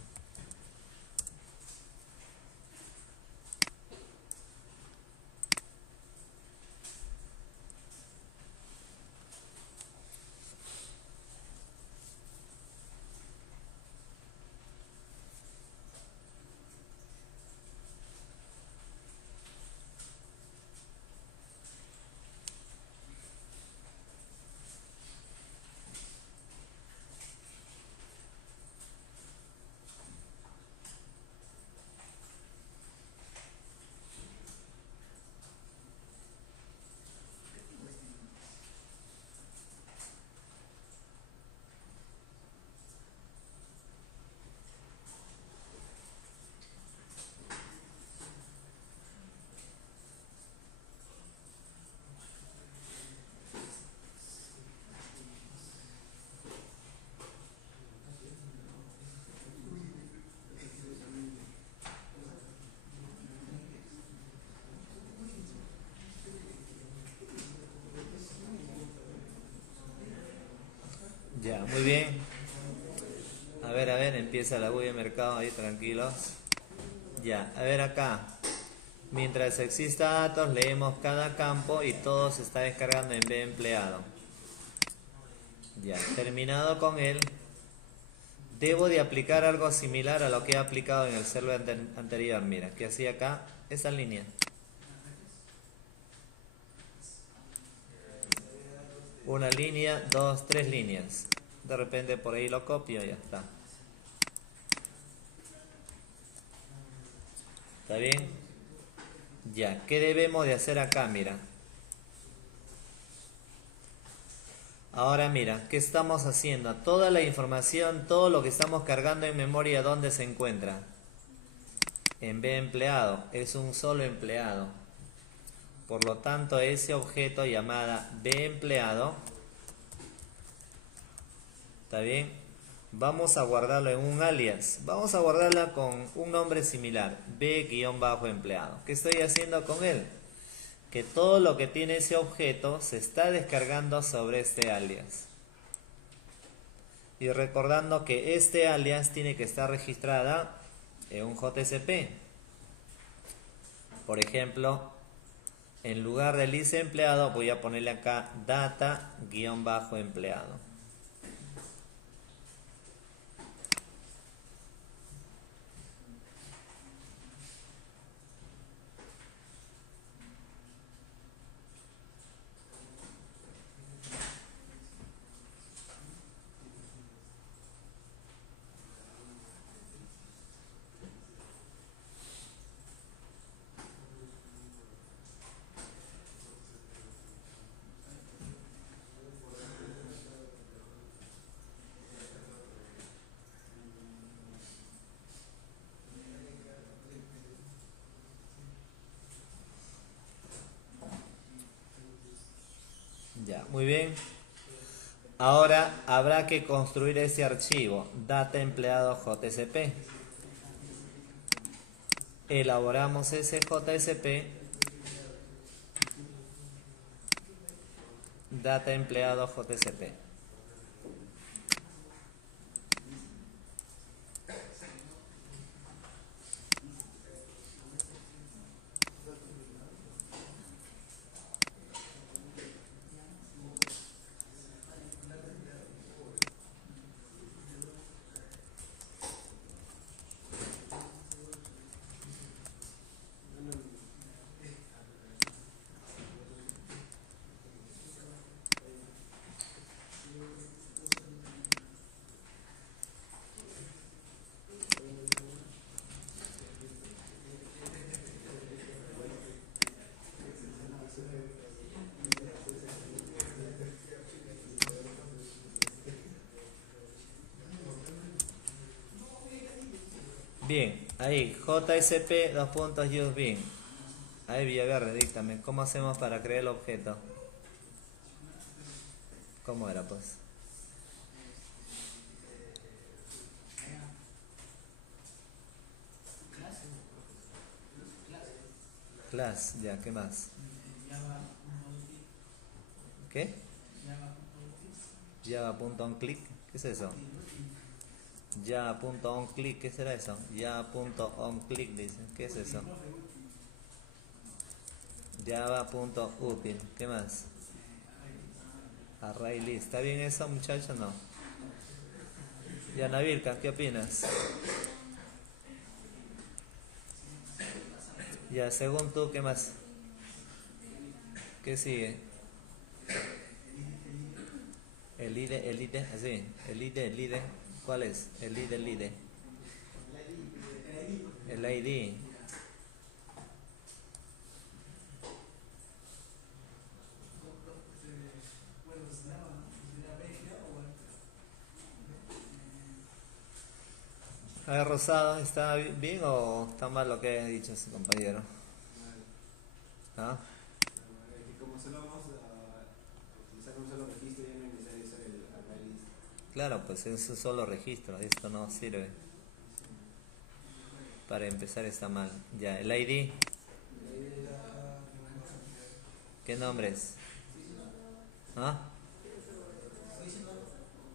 Ya, muy bien. A ver, empieza la bulla de mercado ahí, tranquilos. Ya, a ver acá. Mientras exista datos, leemos cada campo y todo se está descargando en bEmpleado. Ya, terminado con él, debo de aplicar algo similar a lo que he aplicado en el server anterior. Mira, que hacía acá esa línea. Una línea, dos, tres líneas. De repente por ahí lo copio y ya está. ¿Está bien? Ya, ¿qué debemos de hacer acá? Mira. Ahora mira, ¿qué estamos haciendo? Toda la información, todo lo que estamos cargando en memoria, ¿dónde se encuentra? En B empleado, es un solo empleado. Por lo tanto, ese objeto llamada B empleado, ¿está bien? Vamos a guardarlo en un alias. Vamos a guardarla con un nombre similar, B-empleado. ¿Qué estoy haciendo con él? Que todo lo que tiene ese objeto se está descargando sobre este alias. Y recordando que este alias tiene que estar registrada en un JSP. Por ejemplo, en lugar del list empleado voy a ponerle acá data-empleado. Ya, muy bien. Ahora habrá que construir ese archivo, data empleado JSP. Elaboramos ese JSP, data empleado JSP. Bien, ahí, JSP, dos puntos, use bin. Ahí Villaverde, díctame, ¿cómo hacemos para crear el objeto? ¿Cómo era pues? Class, ya, ¿qué más? ¿Qué? Java.onClick, ¿qué es eso? Java.onClick, ¿qué será eso? Java.onClick dice, ¿qué es eso? Java.util, ¿qué más? Array list, ¿está bien eso muchachos? No. Ya Navirka, ¿qué opinas? Ya, según tú, ¿qué más? ¿Qué sigue? El IDE, así, el IDE, ¿cuál es? El IDE. El ID. A ver, Rosado, ¿está bien o está mal lo que ha dicho su compañero? ¿Ah? Como solo vamos a utilizar un solo registro, ya no es necesario usar el array list. Claro, pues es un solo registro, esto no sirve. Para empezar está mal. Ya, el ID, ¿qué nombre es? ¿Ah?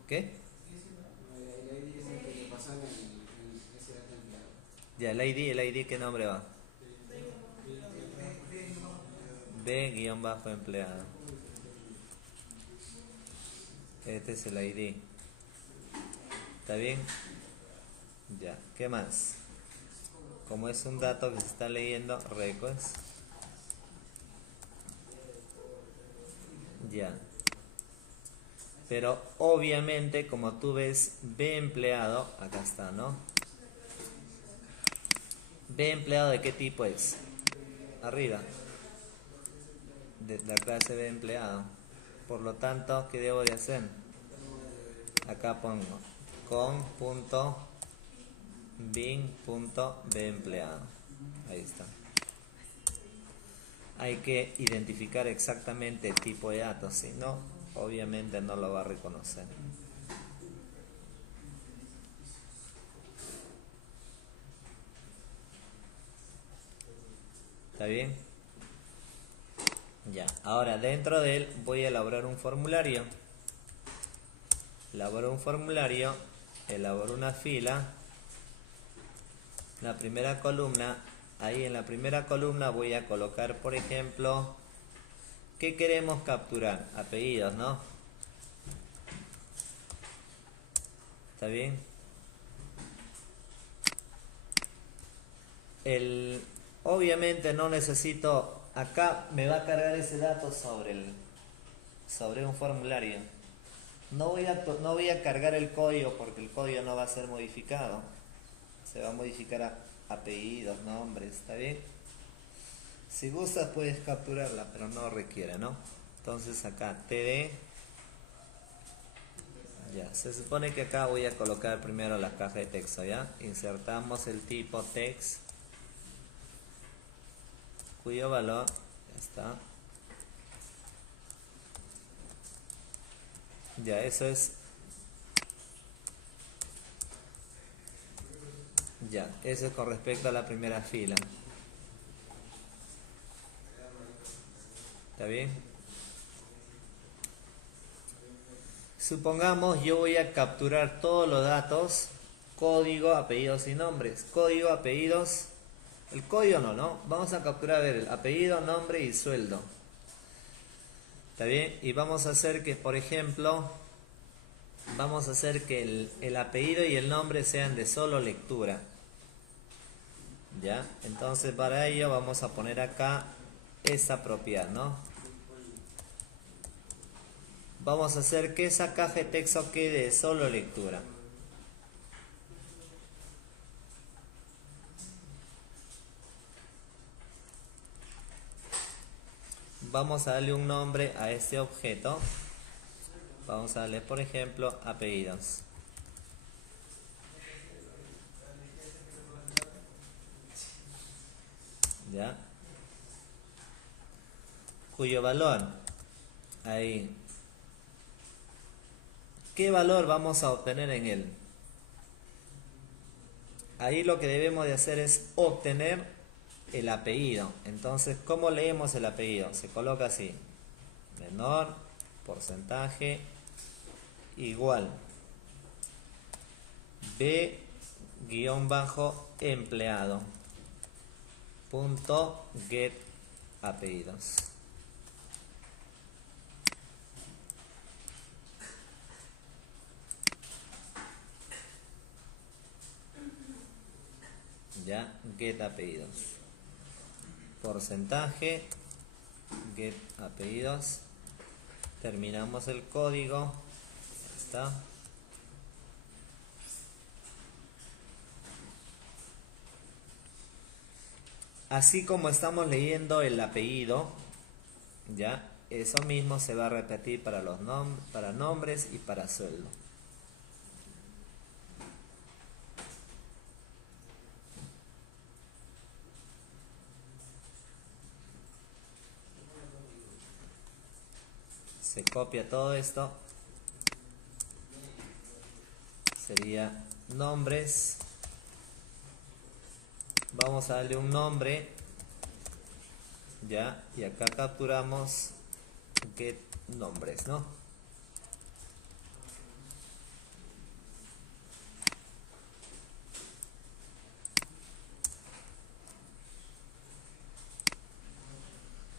¿Qué? El ID es el que te pasó en ese dato empleado. Ya, el ID, ¿qué nombre va? B-empleado. Este es el ID. ¿Está bien? Ya, ¿qué más? Como es un dato que se está leyendo, records. Ya. Pero obviamente, como tú ves, B empleado, acá está, ¿no? B empleado, ¿de qué tipo es? Arriba, de la clase B empleado. Por lo tanto, ¿qué debo de hacer? Acá pongo con.bin.b empleado. Ahí está. Hay que identificar exactamente el tipo de datos, si no, obviamente no lo va a reconocer. ¿Está bien? Ya, ahora dentro de él voy a elaborar un formulario. Elaboro un formulario, elaboro una fila. La primera columna, ahí en la primera columna voy a colocar, por ejemplo, ¿qué queremos capturar? Apellidos, ¿no? ¿Está bien? Obviamente no necesito, acá me va a cargar ese dato sobre un formulario. No voy a cargar el código porque el código no va a ser modificado. Se va a modificar apellidos, nombres, ¿está bien? Si gustas puedes capturarla, pero no requiere, ¿no? Entonces acá td, ya, se supone que acá voy a colocar primero la caja de texto, ¿ya? Insertamos el tipo text, cuyo valor, ya está. Ya, eso es. Ya, eso es con respecto a la primera fila. ¿Está bien? Supongamos yo voy a capturar todos los datos, código, apellidos y nombres. Código, apellidos, el código no. Vamos a capturar, a ver, el apellido, nombre y sueldo. ¿Está bien? Y vamos a hacer que, por ejemplo, vamos a hacer que el apellido y el nombre sean de solo lectura. ¿Ya? Entonces para ello vamos a poner acá esta propiedad, ¿no? Vamos a hacer que esa caja de texto quede de solo lectura. Vamos a darle un nombre a este objeto. Vamos a darle, por ejemplo, apellidos. ¿Ya? Cuyo valor, ahí. ¿Qué valor vamos a obtener en él? Ahí lo que debemos de hacer es obtener el apellido. Entonces, ¿cómo leemos el apellido? Se coloca así. Menor, porcentaje, igual. B-empleado. Punto get apellidos. Ya, get apellidos. Porcentaje, get apellidos. Terminamos el código. Ya está. Así como estamos leyendo el apellido, ya, eso mismo se va a repetir para los para nombres y para sueldo. Se copia todo esto. Sería nombres. Vamos a darle un nombre. Ya, y acá capturamos get nombres, ¿no?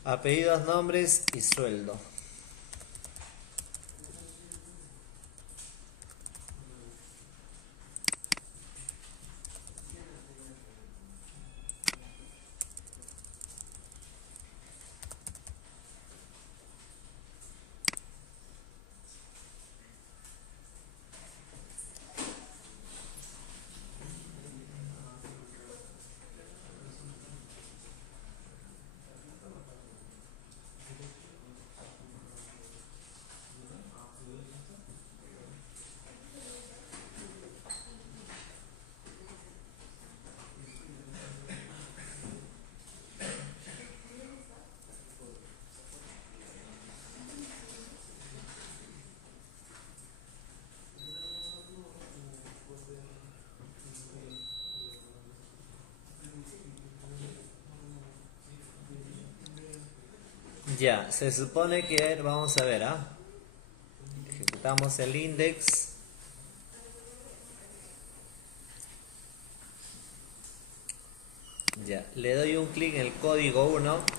Apellidos, nombres y sueldo. Ya, se supone que, vamos a ver, ejecutamos el index. Ya, le doy un clic en el código 1.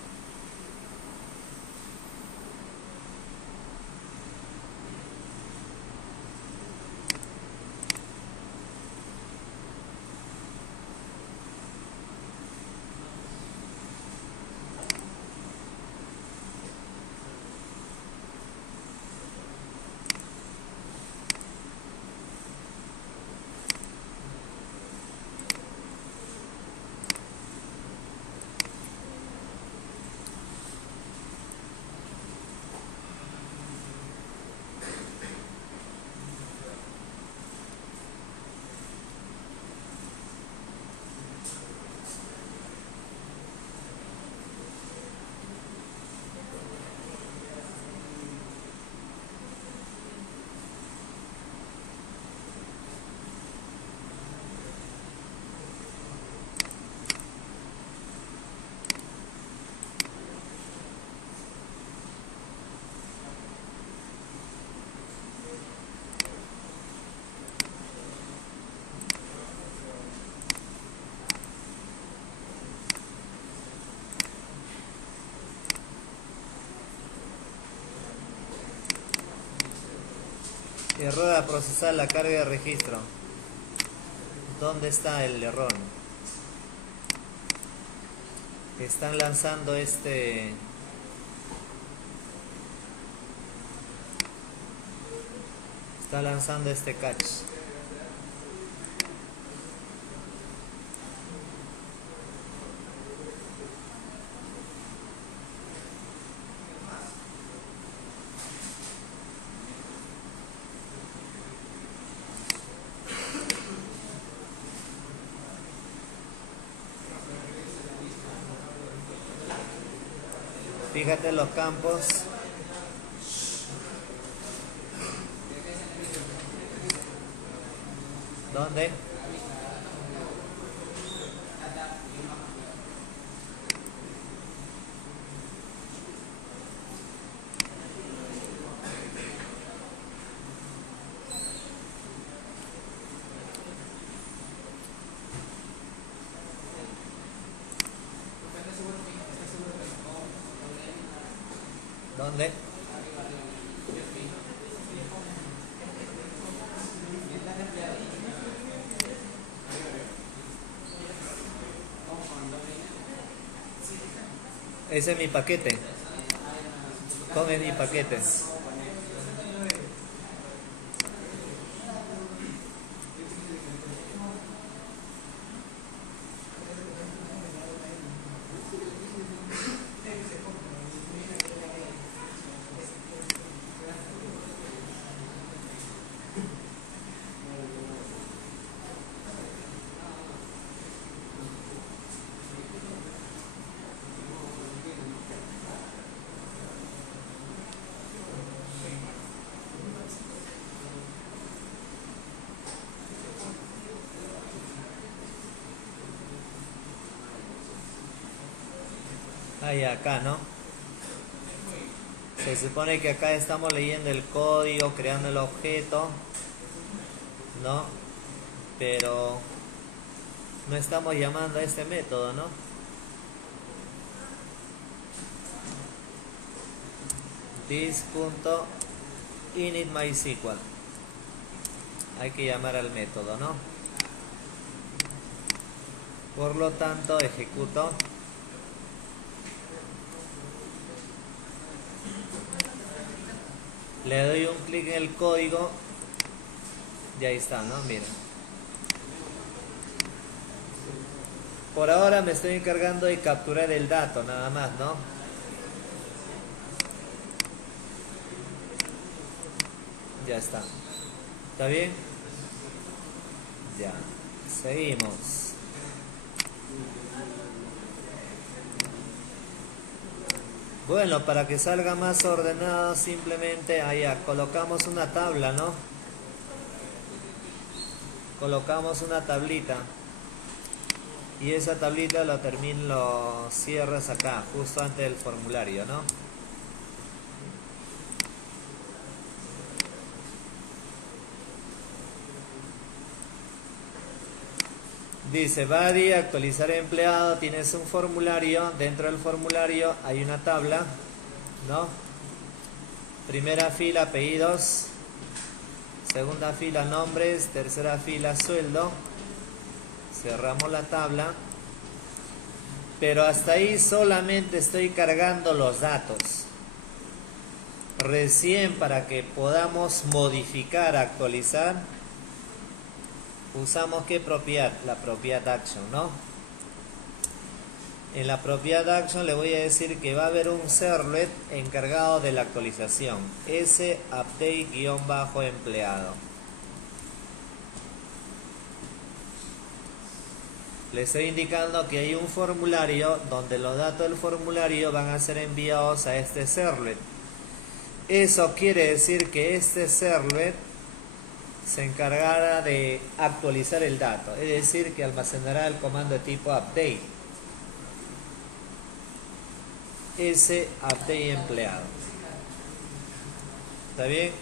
Error a procesar la carga de registro. ¿Dónde está el error? Están lanzando este catch. Fíjate en los campos. ¿Dónde? ¿Dónde? Ese es mi paquete. ¿Cómo es mi paquete? Ahí acá, ¿no? Se supone que acá estamos leyendo el código, creando el objeto, ¿no? Pero no estamos llamando a este método, ¿no? This.initMySQL. Hay que llamar al método, ¿no? Por lo tanto, ejecuto. Le doy un clic en el código y ahí está, ¿no? Miren. Por ahora me estoy encargando de capturar el dato, nada más, ¿no? Ya está. ¿Está bien? Ya. Seguimos. Bueno, para que salga más ordenado, simplemente allá colocamos una tabla, ¿no? Colocamos una tablita. Y esa tablita lo cierras acá, justo antes del formulario, ¿no? Dice body, actualizar empleado, tienes un formulario, dentro del formulario hay una tabla, ¿no? Primera fila apellidos, segunda fila nombres, tercera fila sueldo, cerramos la tabla, pero hasta ahí solamente estoy cargando los datos. Recién para que podamos modificar, actualizar, usamos ¿qué propiedad? La propiedad action, ¿no? En la propiedad action le voy a decir que va a haber un servlet encargado de la actualización, update-empleado. Le estoy indicando que hay un formulario donde los datos del formulario van a ser enviados a este servlet. Eso quiere decir que este servlet se encargará de actualizar el dato, es decir, que almacenará el comando de tipo update. Ese update empleado. ¿Está bien?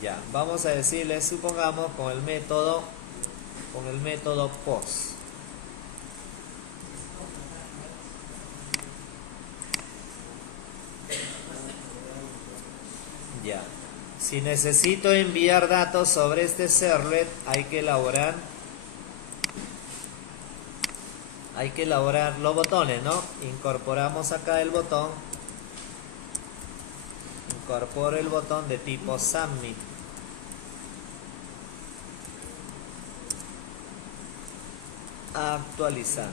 Ya, vamos a decirle, supongamos, con el método post. Ya. Si necesito enviar datos sobre este servlet, hay que elaborar los botones, ¿no? Incorporamos acá el botón. Incorporo el botón de tipo submit. Actualizar.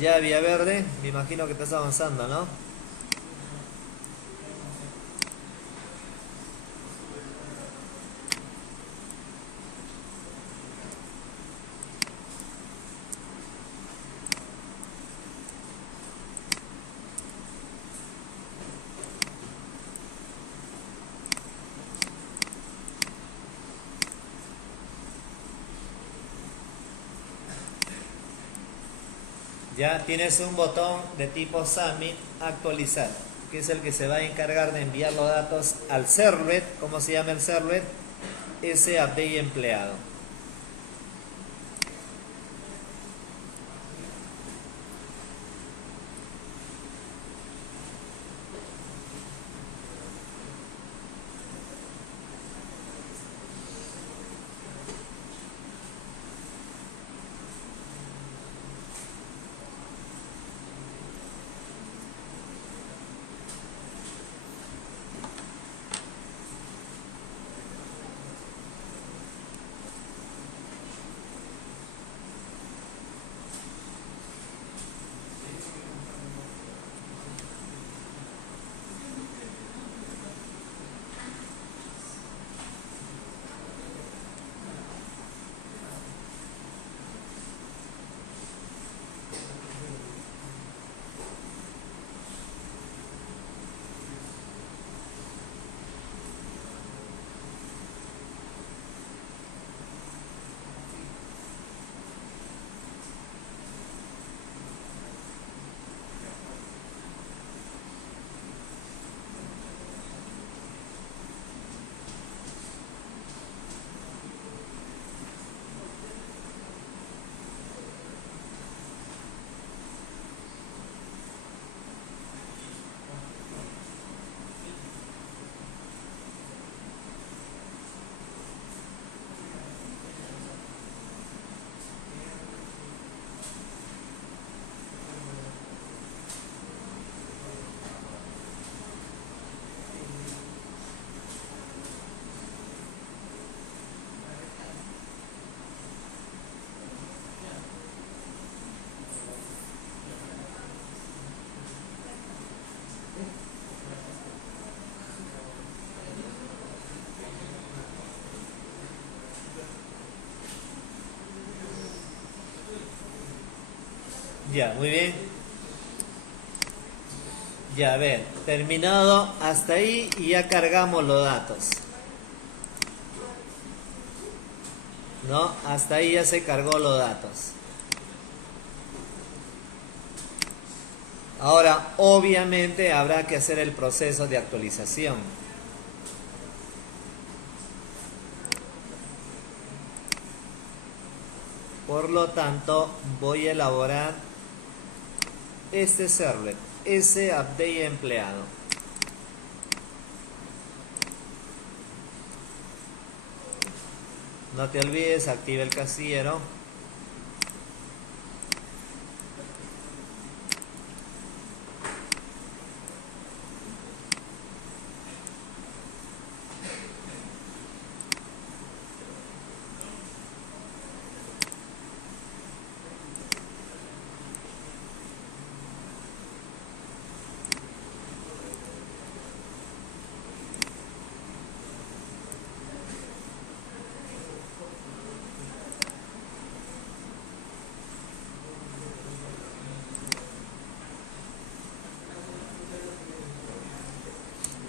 Ya vía verde, me imagino que estás avanzando, ¿no? Ya tienes un botón de tipo submit, actualizar, que es el que se va a encargar de enviar los datos al servlet. ¿Cómo se llama el servlet? Ese update empleado. Ya, muy bien. Ya, a ver, terminado hasta ahí y ya cargamos los datos. ¿No? Hasta ahí ya se cargó los datos. Ahora, obviamente habrá que hacer el proceso de actualización. Por lo tanto, voy a elaborar este servlet, ese update empleado. No te olvides, activa el casillero.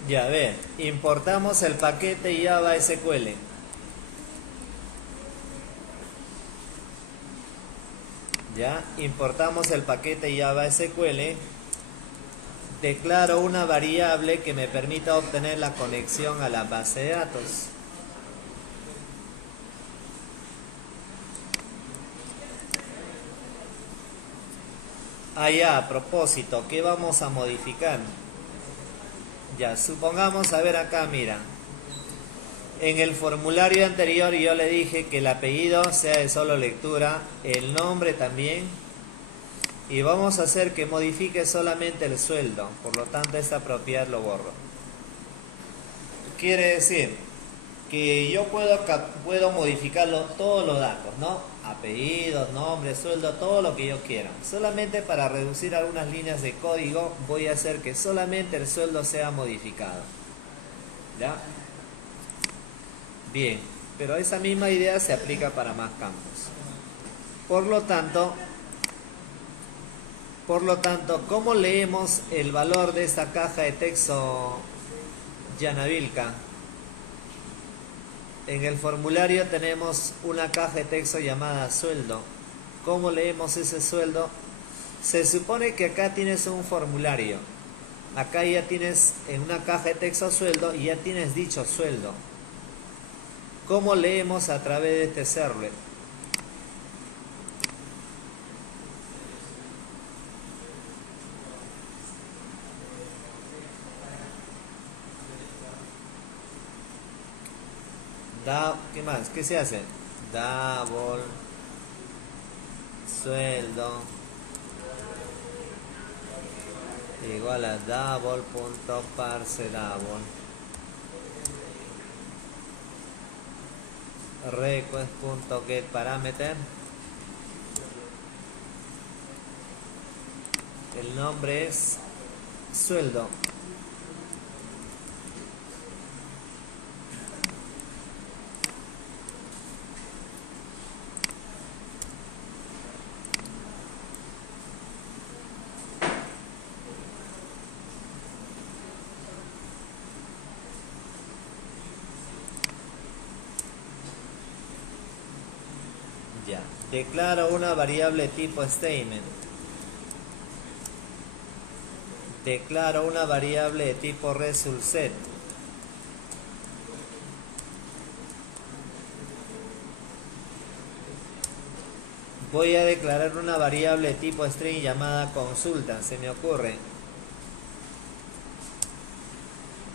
Ya ve, importamos el paquete Java SQL. Ya, importamos el paquete Java SQL. Declaro una variable que me permita obtener la conexión a la base de datos. A propósito, ¿qué vamos a modificar? Ya, supongamos, a ver acá, mira. En el formulario anterior yo le dije que el apellido sea de solo lectura, el nombre también. Y vamos a hacer que modifique solamente el sueldo. Por lo tanto, esta propiedad lo borro. Quiere decir que yo puedo modificarlo todos los datos, ¿no? Apellidos, nombre, sueldo, todo lo que yo quiera. Solamente para reducir algunas líneas de código voy a hacer que solamente el sueldo sea modificado. ¿Ya? Bien, pero esa misma idea se aplica para más campos. Por lo tanto, ¿cómo leemos el valor de esta caja de texto Yanavilca? En el formulario tenemos una caja de texto llamada sueldo. ¿Cómo leemos ese sueldo? Se supone que acá tienes un formulario. Acá ya tienes en una caja de texto sueldo y ya tienes dicho sueldo. ¿Cómo leemos a través de este servlet? ¿Qué más? ¿Qué se hace? Double sueldo igual a double.parseDouble request.getParameter. El nombre es sueldo. Ya, declaro una variable tipo statement. Declaro una variable de tipo resultSet. Voy a declarar una variable de tipo string llamada consulta, se me ocurre.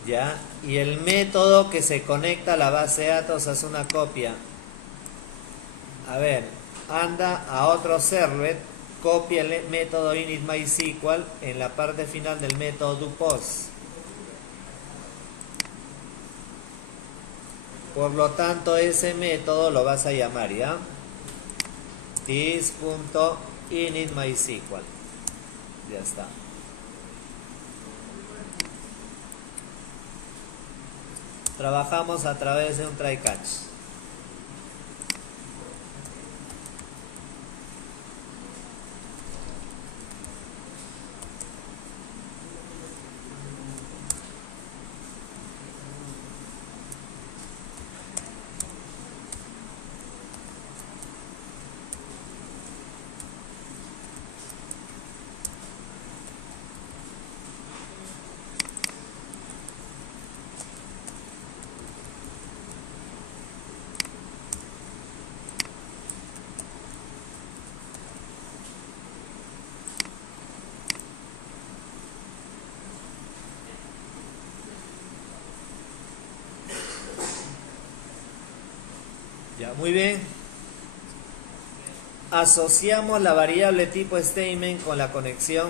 Ya, y el método que se conecta a la base de datos hace una copia. A ver, anda a otro servlet, copia el método initMySQL en la parte final del método doPost. Por lo tanto, ese método lo vas a llamar, ¿ya? This.initMySQL. Ya está. Trabajamos a través de un try catch. Ya, muy bien. Asociamos la variable tipo statement con la conexión.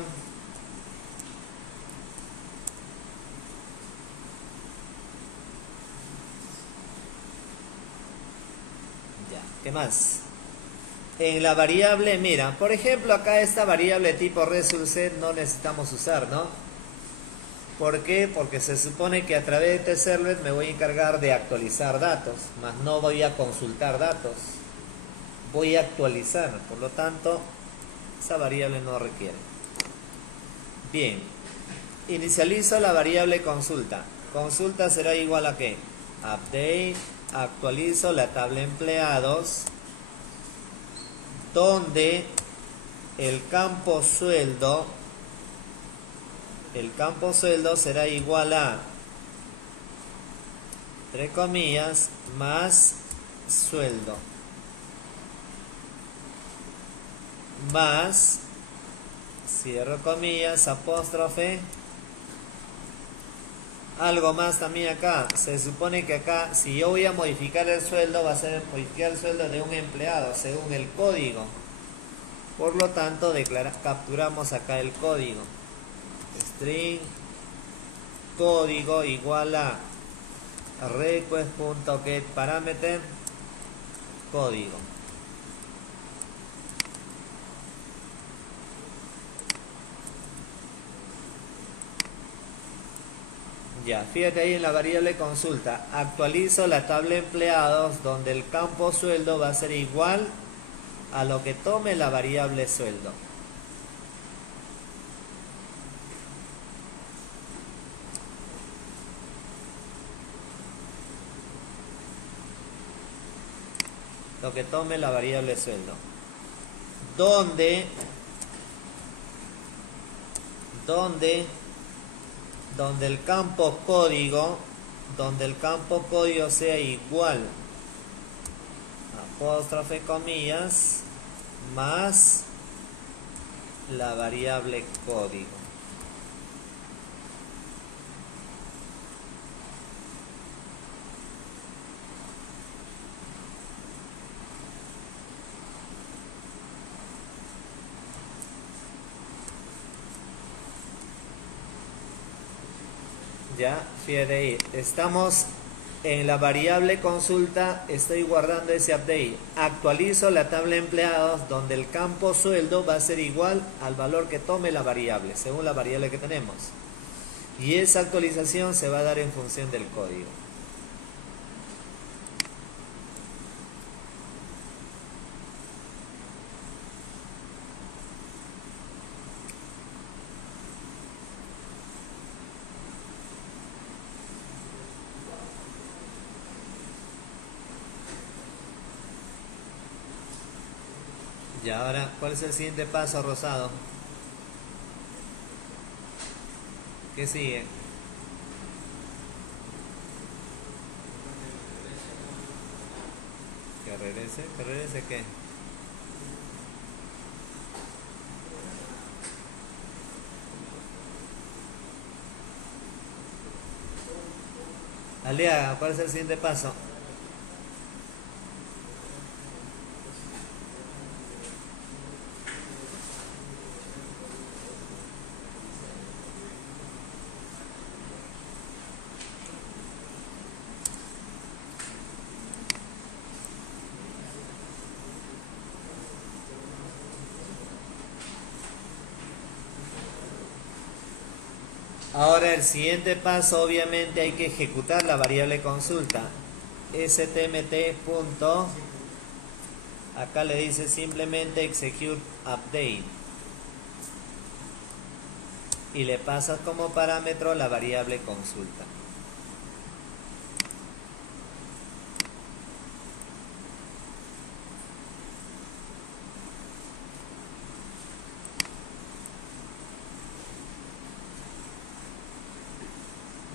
Ya, ¿qué más? En la variable, mira, por ejemplo, acá esta variable tipo resulset no necesitamos usar, ¿no? ¿Por qué? Porque se supone que a través de este servlet me voy a encargar de actualizar datos, más no voy a consultar datos. Voy a actualizar, por lo tanto, esa variable no requiere. Bien, inicializo la variable consulta. Consulta será igual a ¿qué? Update, actualizo la tabla empleados, donde el campo sueldo será igual a, entre comillas, más sueldo, más, cierro comillas, apóstrofe, algo más también acá. Se supone que acá, si yo voy a modificar el sueldo, va a ser modificar el sueldo de un empleado según el código. Por lo tanto, capturamos acá el código. String código igual a request.getParameter código. Ya, fíjate ahí en la variable consulta, actualizo la tabla empleados donde el campo sueldo va a ser igual a lo que tome la variable sueldo. Lo que tome la variable sueldo. Donde el campo código, sea igual, apóstrofe comillas, más la variable código. Ya, fíjate ahí, estamos en la variable consulta, estoy guardando ese update. Actualizo la tabla empleados donde el campo sueldo va a ser igual al valor que tome la variable, según la variable que tenemos. Y esa actualización se va a dar en función del código. Y ahora, ¿cuál es el siguiente paso, Rosado? ¿Qué sigue? ¿Que regrese qué? Alea, ¿cuál es el siguiente paso? Ahora el siguiente paso, obviamente hay que ejecutar la variable consulta. stmt. Acá le dice simplemente execute update. Y le pasas como parámetro la variable consulta.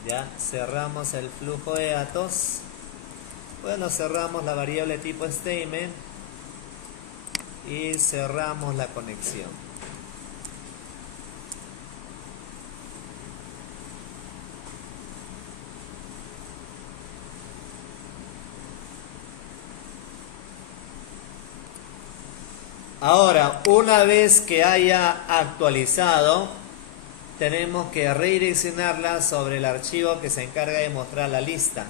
Ya cerramos el flujo de datos. Bueno, cerramos la variable tipo statement y cerramos la conexión. Ahora, una vez que haya actualizado, tenemos que redireccionarla sobre el archivo que se encarga de mostrar la lista.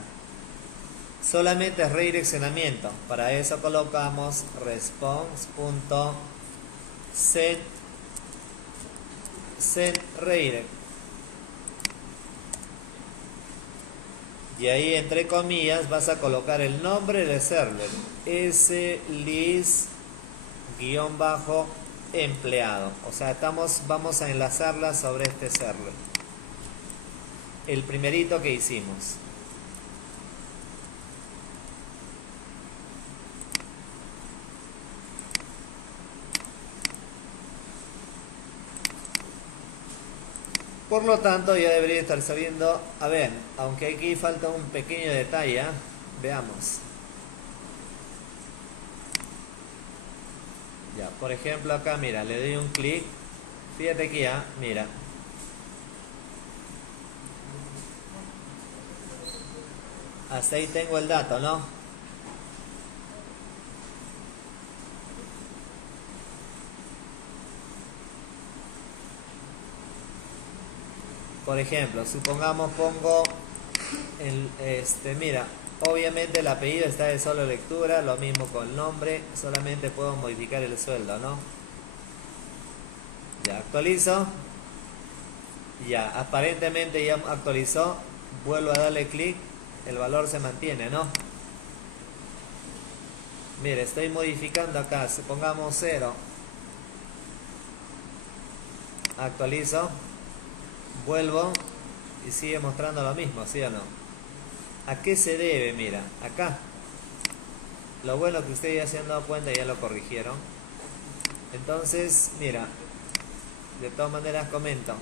Solamente es redireccionamiento. Para eso colocamos response.setRedirect. Y ahí, entre comillas, vas a colocar el nombre del server. slis-empleado. O sea, vamos a enlazarla sobre este server. El primerito que hicimos. Por lo tanto, ya debería estar sabiendo. A ver, aunque aquí falta un pequeño detalle, ¿eh? Veamos. Ya, por ejemplo, acá, mira, le doy un clic. Fíjate aquí, mira. Hasta ahí tengo el dato, ¿no? Por ejemplo, supongamos pongo mira, obviamente el apellido está de solo lectura, lo mismo con el nombre, solamente puedo modificar el sueldo, ¿no? Ya actualizo. Ya, aparentemente ya actualizó. Vuelvo a darle clic, el valor se mantiene, ¿no? Mire, estoy modificando acá, supongamos 0. Actualizo. Vuelvo y sigue mostrando lo mismo, ¿sí o no? ¿A qué se debe? Mira, acá. Lo bueno que ustedes ya se han dado cuenta y ya lo corrigieron. Entonces, mira, de todas maneras comento.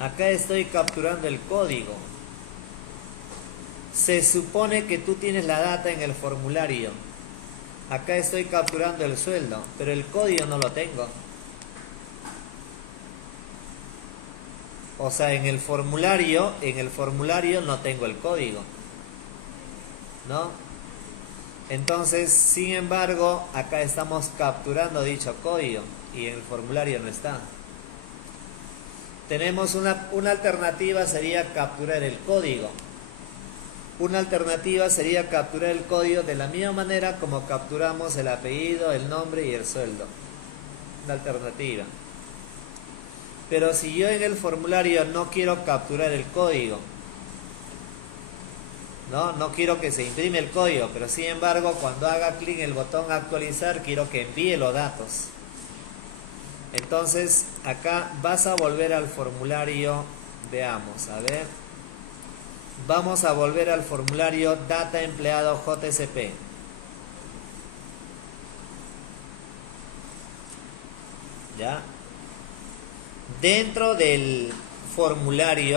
Acá estoy capturando el código. Se supone que tú tienes la data en el formulario. Acá estoy capturando el sueldo, pero el código no lo tengo. O sea, en el formulario no tengo el código, ¿no? Entonces, sin embargo, acá estamos capturando dicho código y en el formulario no está. Tenemos una alternativa, sería capturar el código. Una alternativa sería capturar el código de la misma manera como capturamos el apellido, el nombre y el sueldo. Una alternativa. Pero si yo en el formulario no quiero capturar el código, no quiero que se imprime el código, pero sin embargo cuando haga clic en el botón actualizar quiero que envíe los datos. Entonces acá vas a volver al formulario, veamos, a ver. Vamos a volver al formulario data empleado JSP. ¿Ya? Dentro del formulario,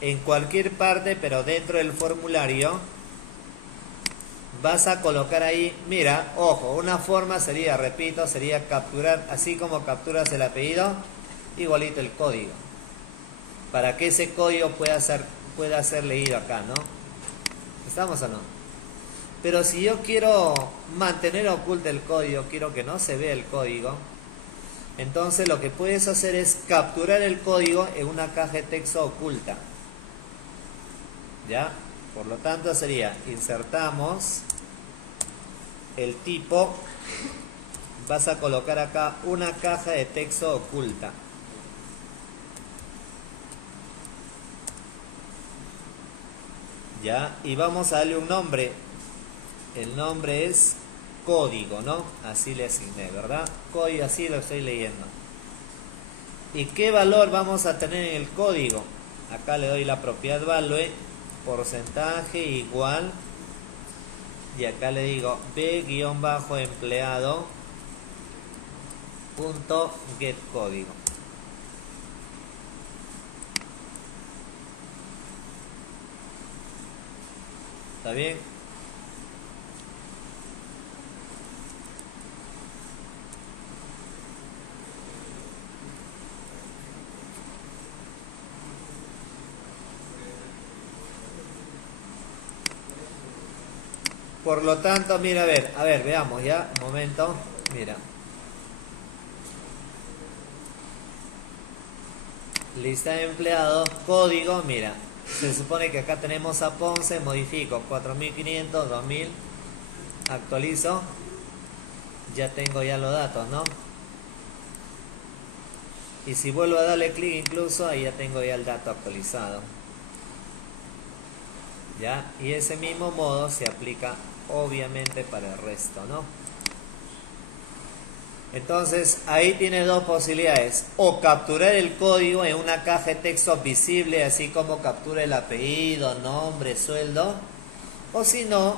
en cualquier parte, pero dentro del formulario, vas a colocar ahí, mira, ojo, una forma sería, repito, sería capturar, así como capturas el apellido, igualito el código. Para que ese código pueda ser leído acá, ¿no? ¿Estamos o no? Pero si yo quiero mantener oculto el código, quiero que no se vea el código, entonces lo que puedes hacer es capturar el código en una caja de texto oculta. ¿Ya? Por lo tanto sería, insertamos el tipo, vas a colocar acá una caja de texto oculta. ¿Ya? Y vamos a darle un nombre. El nombre es código, ¿no? Así le asigné, ¿verdad? Código, así lo estoy leyendo. ¿Y qué valor vamos a tener en el código? Acá le doy la propiedad value, porcentaje igual, y acá le digo b-empleado punto get código. ¿Está bien? Por lo tanto, mira, a ver, veamos ya, un momento, mira. Lista de empleados, código, mira. Se supone que acá tenemos a Ponce, modifico 4500, 2000, actualizo. Ya tengo ya los datos, ¿no? Y si vuelvo a darle clic incluso, ahí ya tengo ya el dato actualizado. ¿Ya? Y ese mismo modo se aplica obviamente para el resto, ¿no? Entonces ahí tiene dos posibilidades: o capturar el código en una caja de texto visible, así como captura el apellido, nombre, sueldo, o si no,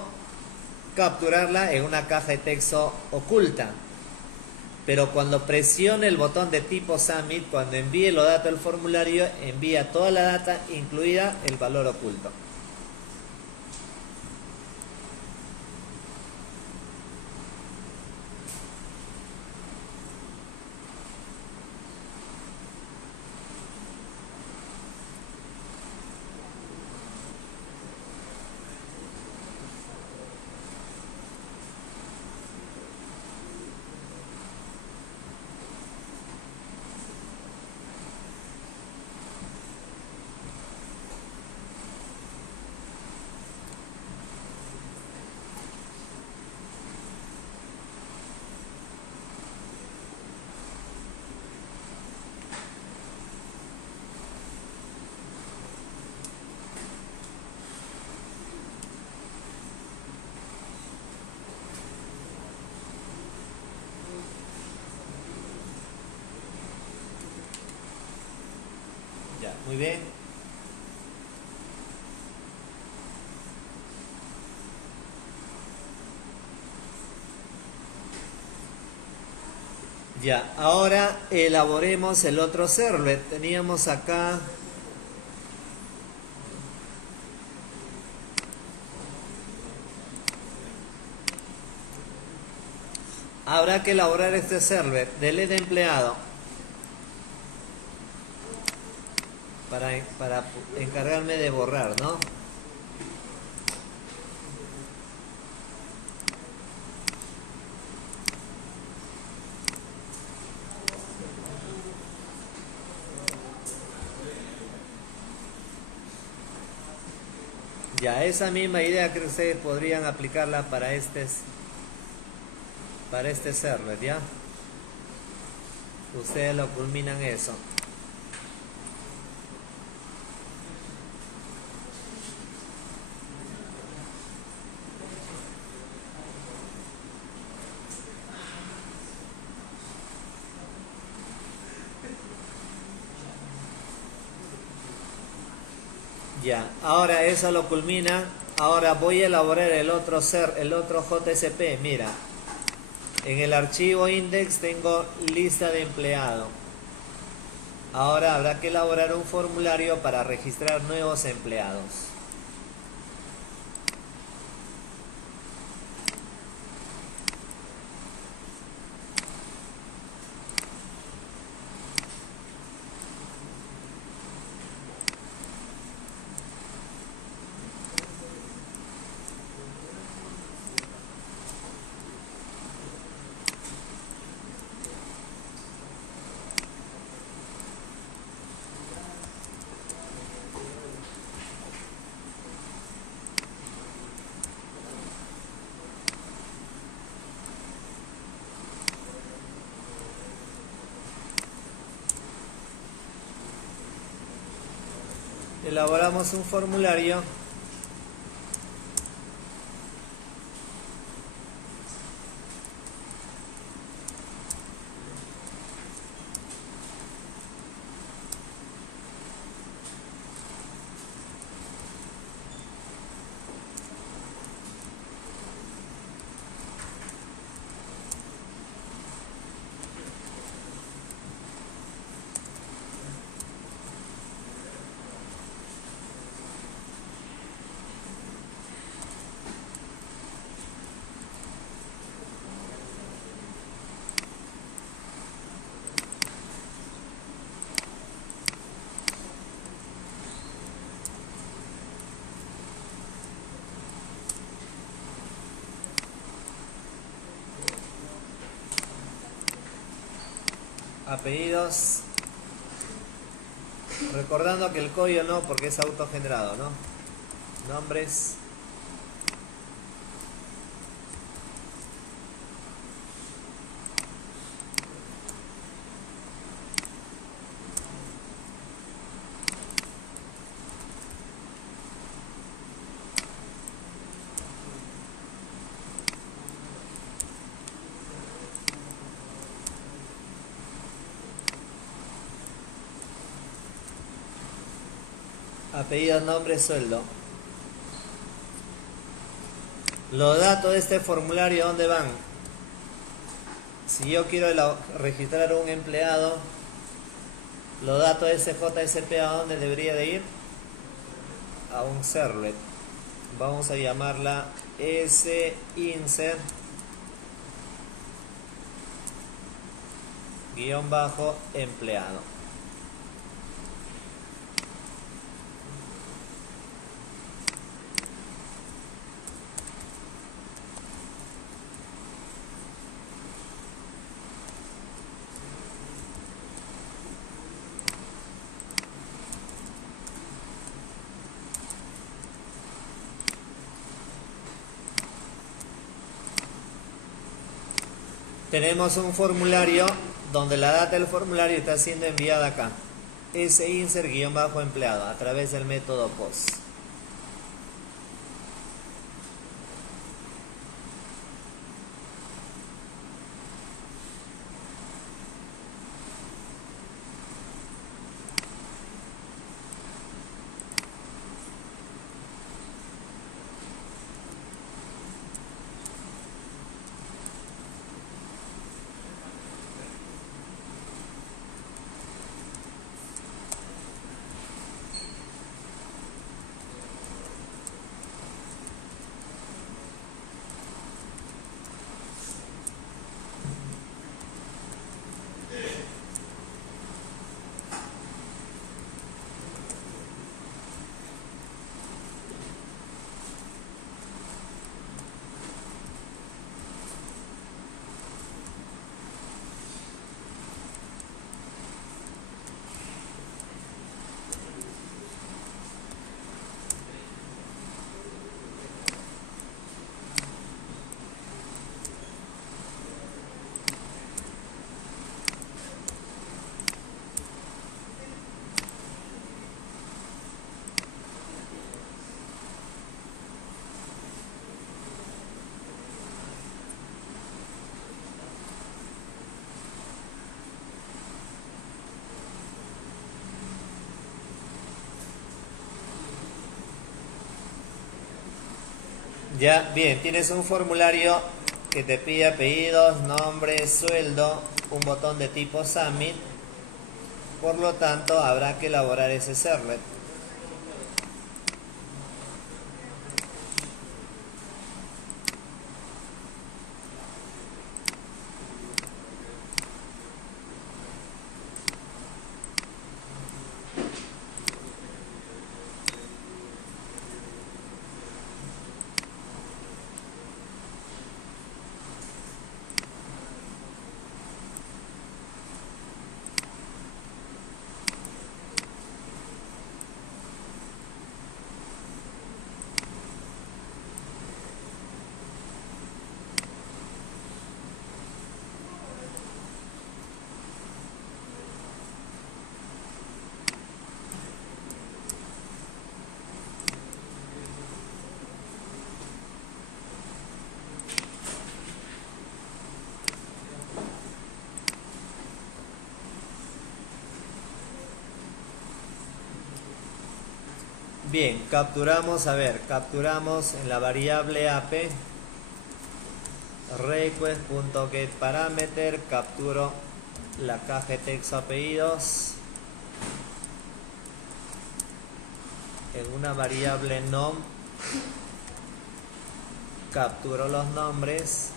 capturarla en una caja de texto oculta. Pero cuando presione el botón de tipo Submit, cuando envíe los datos del formulario, envía toda la data, incluida el valor oculto. Ya, muy bien. Ya, ahora elaboremos el otro servlet. Teníamos acá habrá que elaborar este servlet del de empleado para encargarme de borrar, ¿no? Ya, esa misma idea que ustedes podrían aplicarla para este servlet, ¿ya? Ustedes lo culminan eso. Ya, ahora eso lo culmina. Ahora voy a elaborar el otro JSP. Mira, en el archivo index tengo lista de empleado. Ahora habrá que elaborar un formulario para registrar nuevos empleados. Elaboramos un formulario. apellidos, recordando que el código no, porque es autogenerado, ¿no? Nombres, apellidos, nombre, sueldo. Los datos de este formulario, ¿dónde van? Si yo quiero registrar un empleado, los datos de ese JSP, ¿a dónde debería de ir? A un servlet. Vamos a llamarla sinsert -empleado. Tenemos un formulario donde la data del formulario está siendo enviada acá. sinsert -empleado a través del método post. Ya, bien, tienes un formulario que te pide apellidos, nombre, sueldo, un botón de tipo Submit. Por lo tanto, habrá que elaborar ese servlet. Bien, capturamos en la variable AP request.getParameter, capturo la caja de texto apellidos. En una variable nom capturo los nombres.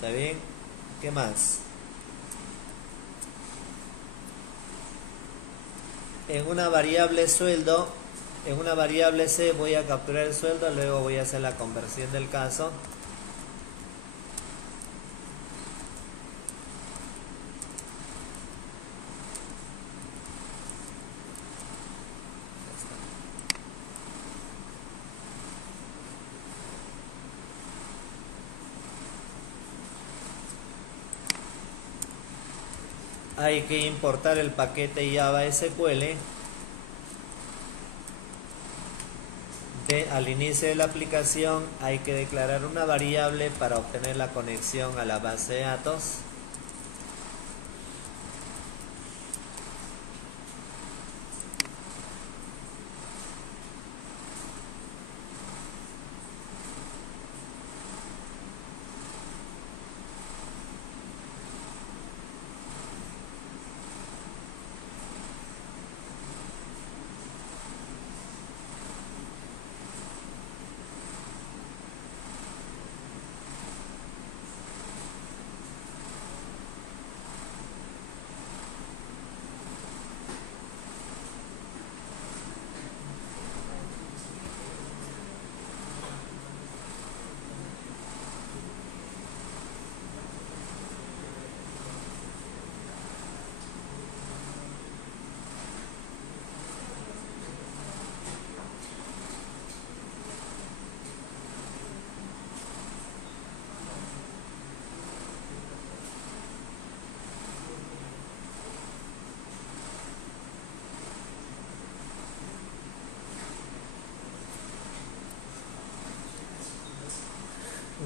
¿Está bien? ¿Qué más? En una variable sueldo En una variable C voy a capturar el sueldo, luego voy a hacer la conversión del caso. Hay que importar el paquete Java SQL al inicio de la aplicación. Hay que declarar una variable para obtener la conexión a la base de datos.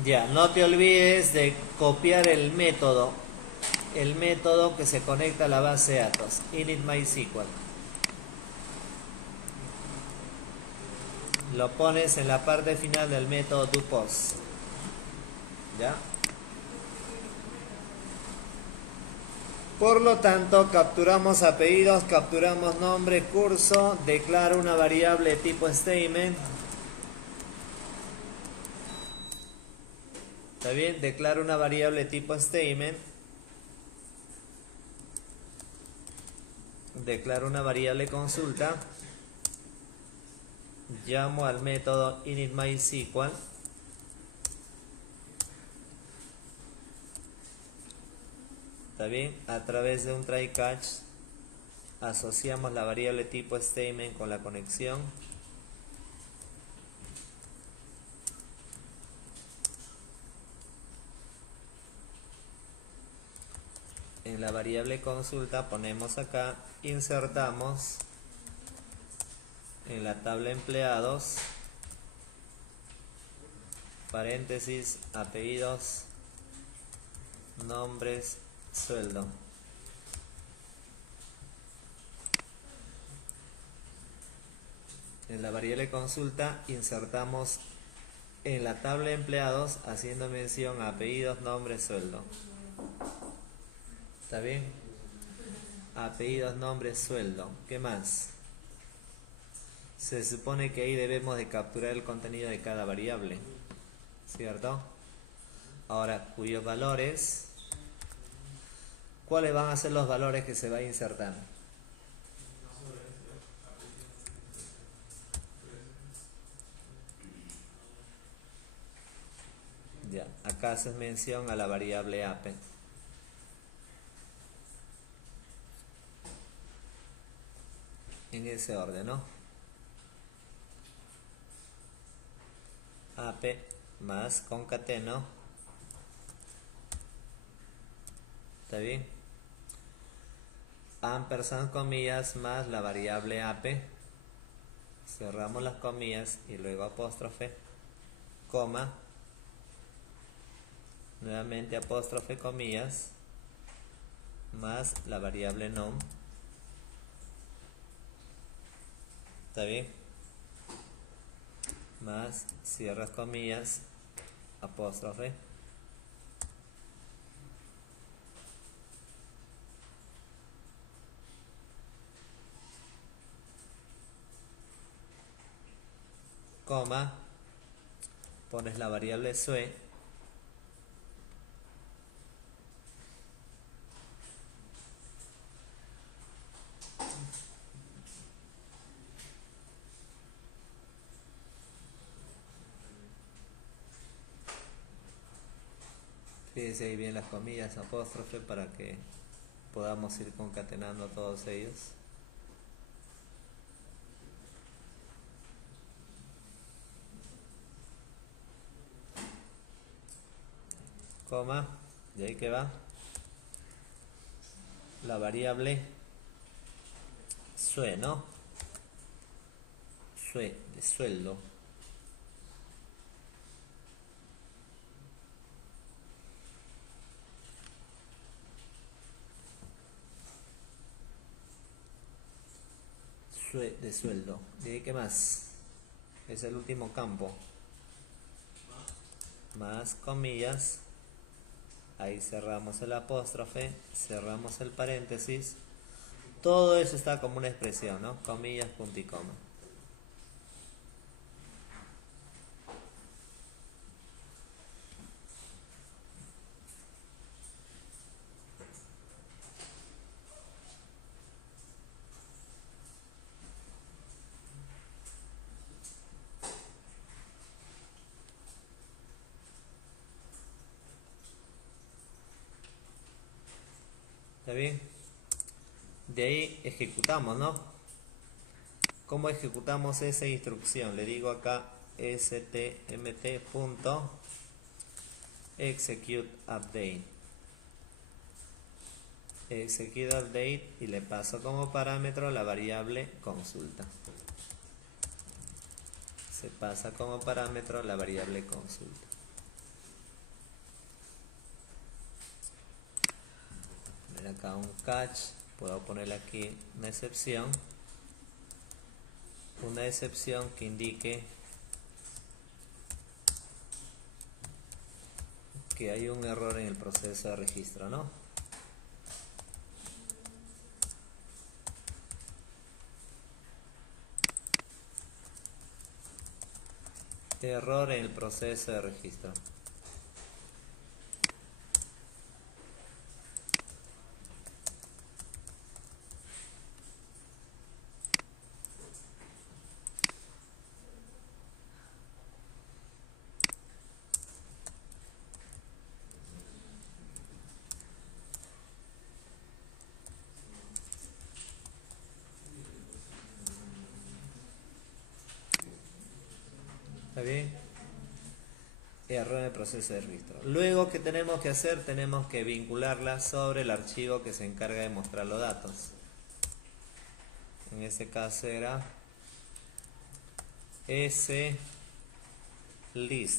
Ya, no te olvides de copiar el método que se conecta a la base de datos, init.mysql. Lo pones en la parte final del método doPost. ¿Ya? Por lo tanto, capturamos apellidos, capturamos nombre, curso, declaro una variable tipo statement. ¿Está bien? Declaro una variable tipo statement. Declaro una variable consulta. Llamo al método init.mysql. ¿Está bien? A través de un try catch asociamos la variable tipo statement con la conexión. En la variable consulta ponemos acá, insertamos en la tabla empleados, paréntesis, apellidos, nombres, sueldo. En la variable consulta insertamos en la tabla empleados haciendo mención a apellidos, nombres, sueldo. ¿Está bien? Apellidos, nombres, sueldo. ¿Qué más? Se supone que ahí debemos de capturar el contenido de cada variable, ¿cierto? Ahora, cuyos valores, ¿cuáles van a ser los valores que se va a insertar? Ya, acá haces mención a la variable ape. En ese orden, ¿no? Ape más concateno. ¿Está bien? Ampersand comillas más la variable ape. Cerramos las comillas y luego apóstrofe, coma, nuevamente apóstrofe, comillas, más la variable nom. ¿Está bien? Más cierras comillas, apóstrofe, coma, pones la variable sue, Fíjense ahí bien las comillas, apóstrofe, para que podamos ir concatenando todos ellos. Coma, de ahí que va la variable sue, ¿no? Sue, de sueldo. Sue, de sueldo. ¿De ahí qué más? Es el último campo. Más comillas. Ahí cerramos el apóstrofe, cerramos el paréntesis. Todo eso está como una expresión, ¿no? Comillas, punto y coma. ¿Está bien? De ahí ejecutamos, ¿no? ¿Cómo ejecutamos esa instrucción? Le digo acá stmt.execute update. Execute update y le paso como parámetro la variable consulta. Se pasa como parámetro la variable consulta. Acá un catch, puedo ponerle aquí una excepción que indique que hay un error en el proceso de registro, ¿no? Error en el proceso de registro. ¿Está bien? Error en el proceso de registro. Luego, ¿qué tenemos que hacer? Tenemos que vincularla sobre el archivo que se encarga de mostrar los datos. En este caso era slist,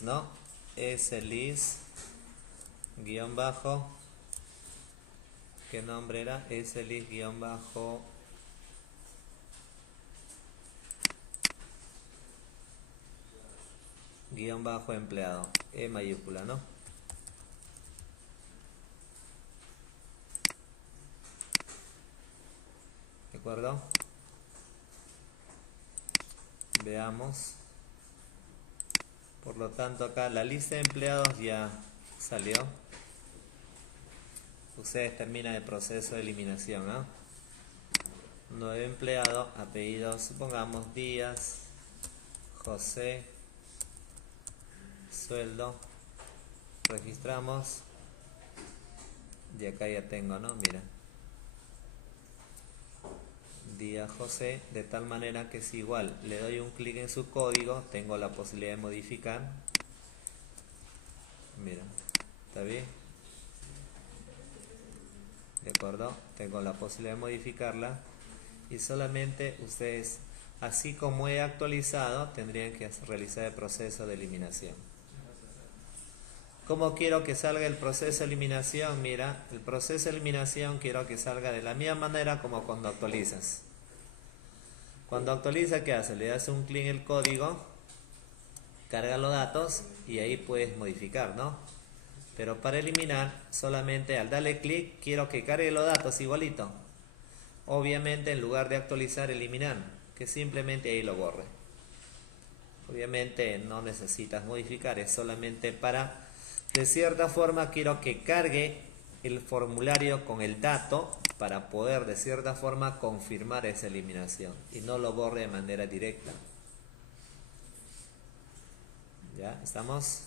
¿no? slist guión bajo. ¿Qué nombre era? slist guión bajo empleado, E mayúscula, ¿no? ¿De acuerdo? Veamos. Por lo tanto, acá la lista de empleados ya salió. Ustedes terminan el proceso de eliminación, ¿no? Nuevo empleado, apellidos, supongamos Díaz, José, sueldo, registramos y acá ya tengo, ¿no? Mira, Díaz José, de tal manera que si igual le doy un clic en su código, tengo la posibilidad de modificar. Mira, ¿está bien? ¿De acuerdo? Tengo la posibilidad de modificarla y solamente ustedes, así como he actualizado, tendrían que realizar el proceso de eliminación. ¿Cómo quiero que salga el proceso de eliminación? Mira, el proceso de eliminación quiero que salga de la misma manera como cuando actualizas. Cuando actualiza, ¿qué hace? Le das un clic en el código, carga los datos y ahí puedes modificar, ¿no? Pero para eliminar, solamente al darle clic, quiero que cargue los datos igualito. Obviamente, en lugar de actualizar, eliminar, que simplemente ahí lo borre. Obviamente no necesitas modificar, es solamente para, de cierta forma, quiero que cargue el formulario con el dato para poder, de cierta forma, confirmar esa eliminación y no lo borre de manera directa. ¿Ya? ¿Estamos?